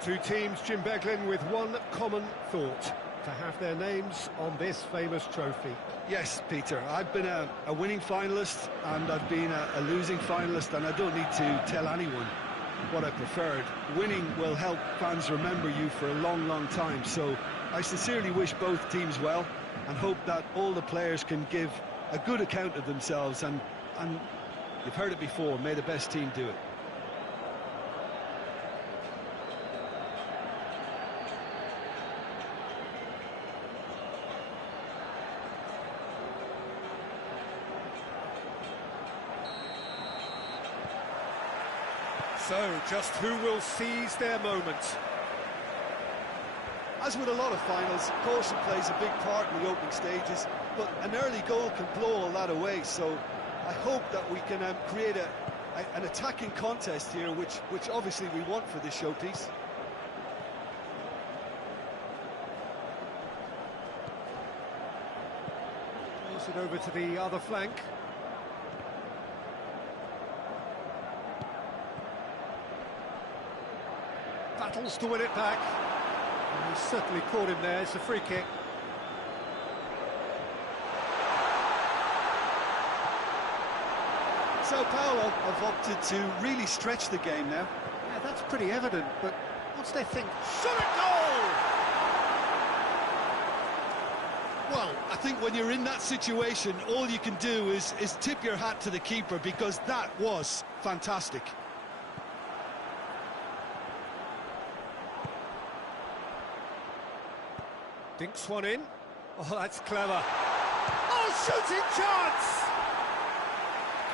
Two teams, Jim Beglin, with one common thought: to have their names on this famous trophy. Yes, Peter, I've been a winning finalist and I've been a losing finalist, and I don't need to tell anyone what I preferred. Winning will help fans remember you for a long, long time, so I sincerely wish both teams well and hope that all the players can give a good account of themselves, and you've heard it before, may the best team do it. So, just who will seize their moment? As with a lot of finals, caution plays a big part in the opening stages, but an early goal can blow all that away, so I hope that we can create an attacking contest here, which obviously we want for this showpiece. Pass it over to the other flank. Battles to win it back. And he's certainly caught him there. It's a free kick. Sao Paulo have opted to really stretch the game now. Yeah, that's pretty evident, but what's their think? Shot it, goal! Well, I think when you're in that situation, all you can do is tip your hat to the keeper, because that was fantastic. Dinks one in. Oh, that's clever. Oh, shooting chance!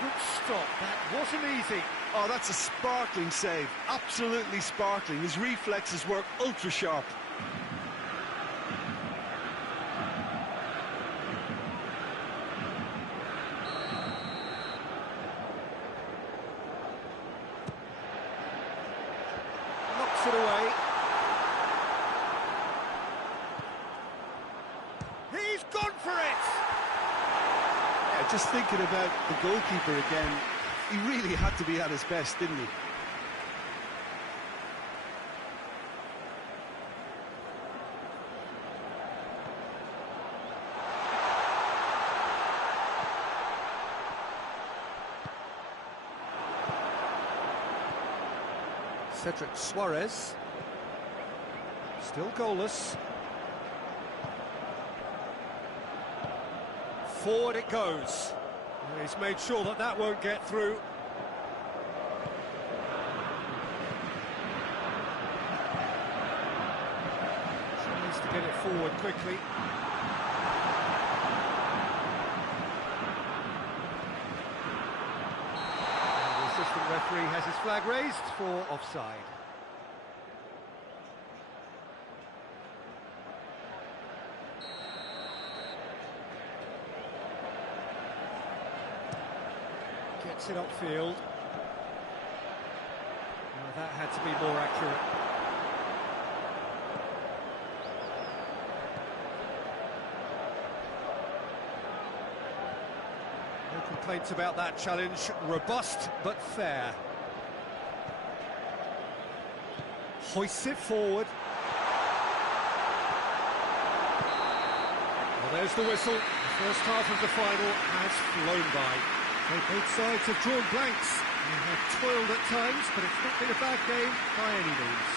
Good stop, that wasn't easy. Oh, that's a sparkling save, absolutely sparkling. His reflexes work ultra sharp. Knocks it away. He's gone for it! Yeah, just thinking about the goalkeeper again, he really had to be at his best, didn't he? Cedric Suarez. Still goalless. Forward it goes. He's made sure that that won't get through. Tries to get it forward quickly. And the assistant referee has his flag raised for offside. Gets it upfield. Well, that had to be more accurate. No complaints about that challenge. Robust but fair. Hoists it forward. Well, there's the whistle. The first half of the final has flown by. Both sides have drawn blanks. They have toiled at times, but it's not been a bad game by any means.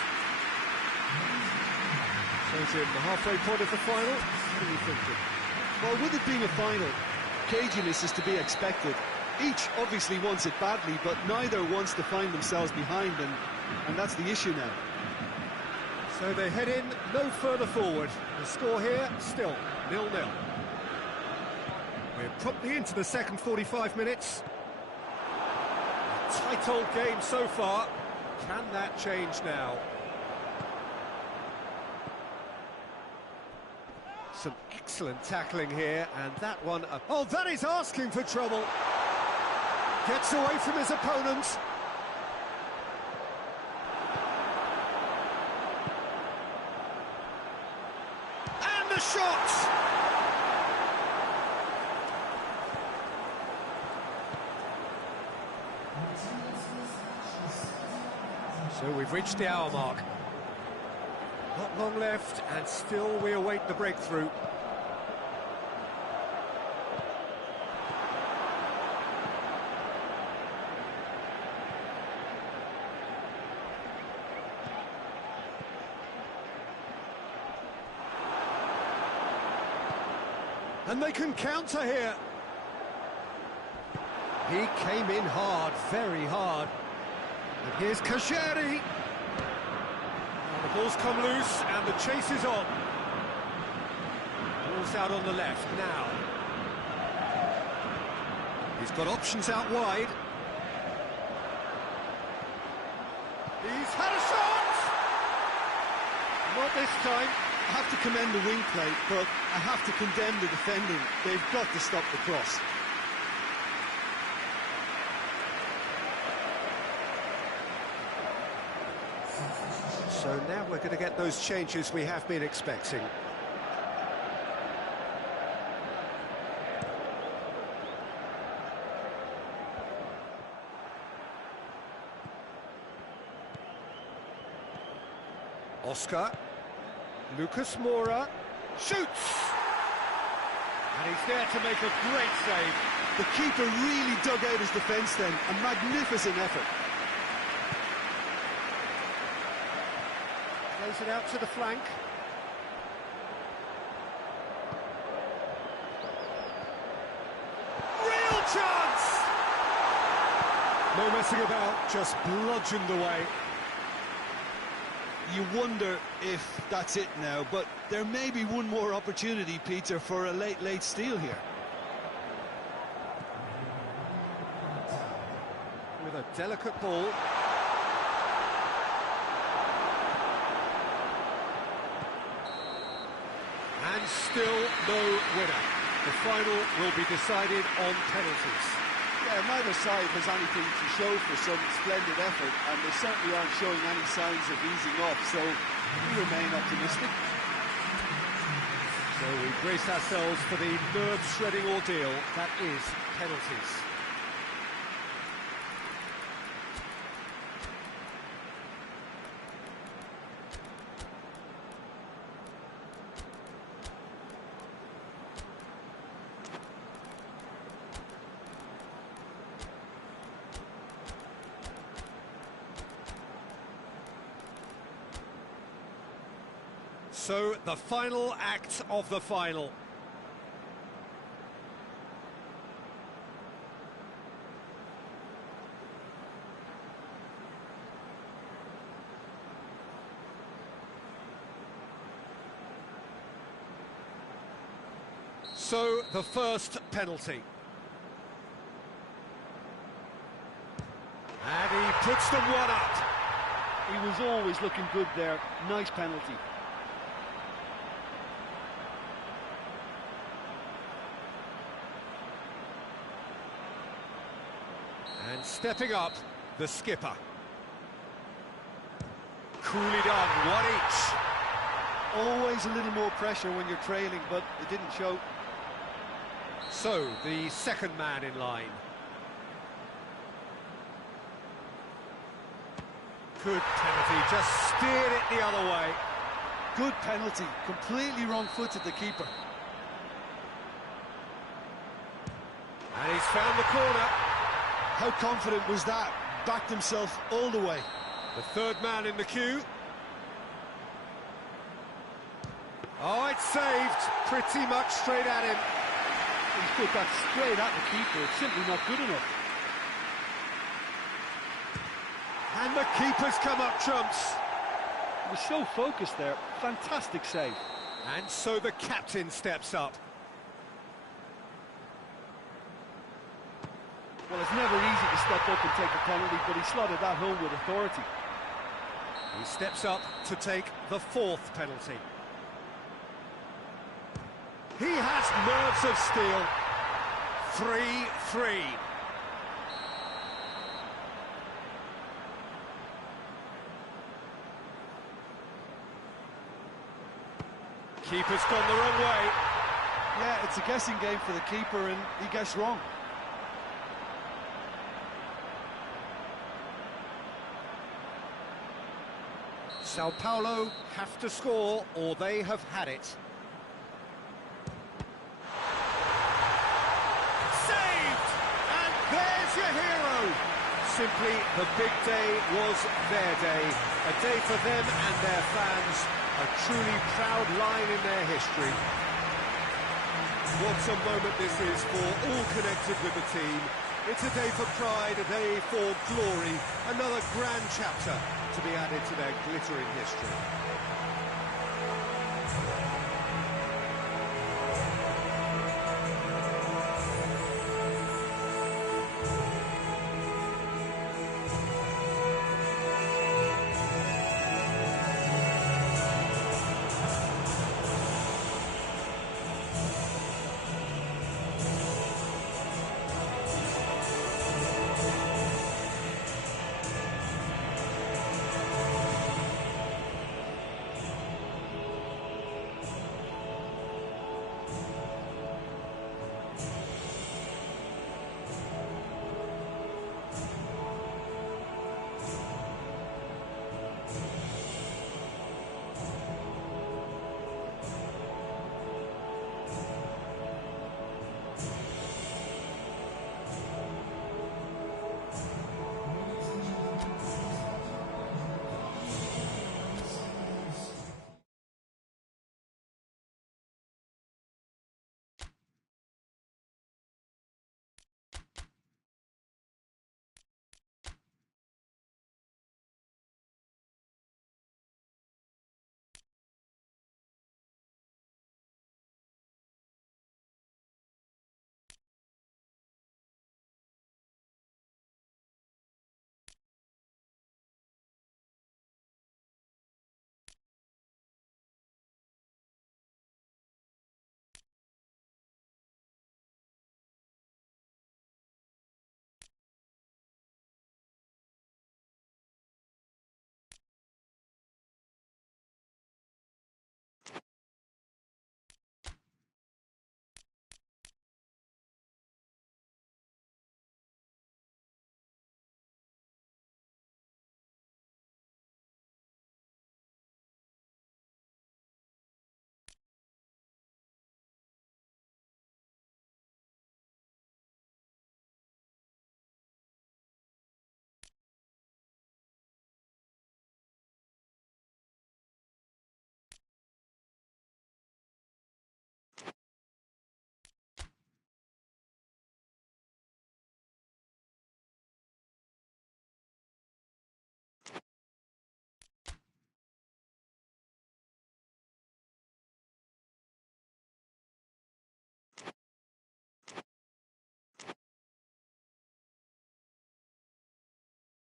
So, Jim, the halfway point of the final, what are you thinking? Well, with it being a final, caginess is to be expected. Each obviously wants it badly, but neither wants to find themselves behind, and that's the issue now. So they head in no further forward. The score here, still 0-0. We're promptly into the second 45 minutes. A tight old game so far. Can that change now? Some excellent tackling here, and that one... Oh, that is asking for trouble. Gets away from his opponent. And the shot! So we've reached the hour mark. Not long left, and still we await the breakthrough. And they can counter here. He came in hard, very hard. And here's Kasheri. The ball's come loose and the chase is on. Ball's out on the left now. He's got options out wide. He's had a shot! Not this time. I have to commend the wing play, but I have to condemn the defending. They've got to stop the cross. So now we're going to get those changes we have been expecting. Oscar, Lucas Moura, shoots! And he's there to make a great save. The keeper really dug out his defence then, a magnificent effort. Plays it out to the flank. Real chance! No messing about, just bludgeoned away. You wonder if that's it now, but there may be one more opportunity, Peter, for a late steal here. With a delicate ball. And still no winner. The final will be decided on penalties. Yeah, neither side has anything to show for some splendid effort, and they certainly aren't showing any signs of easing up, so we remain optimistic. So we brace ourselves for the nerve-shredding ordeal that is penalties. So, the final act of the final. So, the first penalty. And he puts them one up. He was always looking good there. Nice penalty. And stepping up, the skipper. Coolly done, one each. Always a little more pressure when you're trailing, but it didn't show. So, the second man in line. Good penalty, just steered it the other way. Good penalty, completely wrong-footed the keeper. And he's found the corner. How confident was that? Backed himself all the way. The third man in the queue. Oh, it's saved. Pretty much straight at him. He's put that straight at the keeper. It's simply not good enough. And the keeper's come up trumps. He was so focused there. Fantastic save. And so the captain steps up. Well, it's never easy to step up and take a penalty, but he slotted that home with authority. He steps up to take the fourth penalty. He has nerves of steel. 3-3. Keeper's gone the wrong way. Yeah, it's a guessing game for the keeper, and he guessed wrong. Sao Paulo have to score, or they have had it. Saved! And there's your hero! Simply, the big day was their day. A day for them and their fans. A truly proud line in their history. What a moment this is for all connected with the team. It's a day for pride, a day for glory, another grand chapter to be added to their glittering history.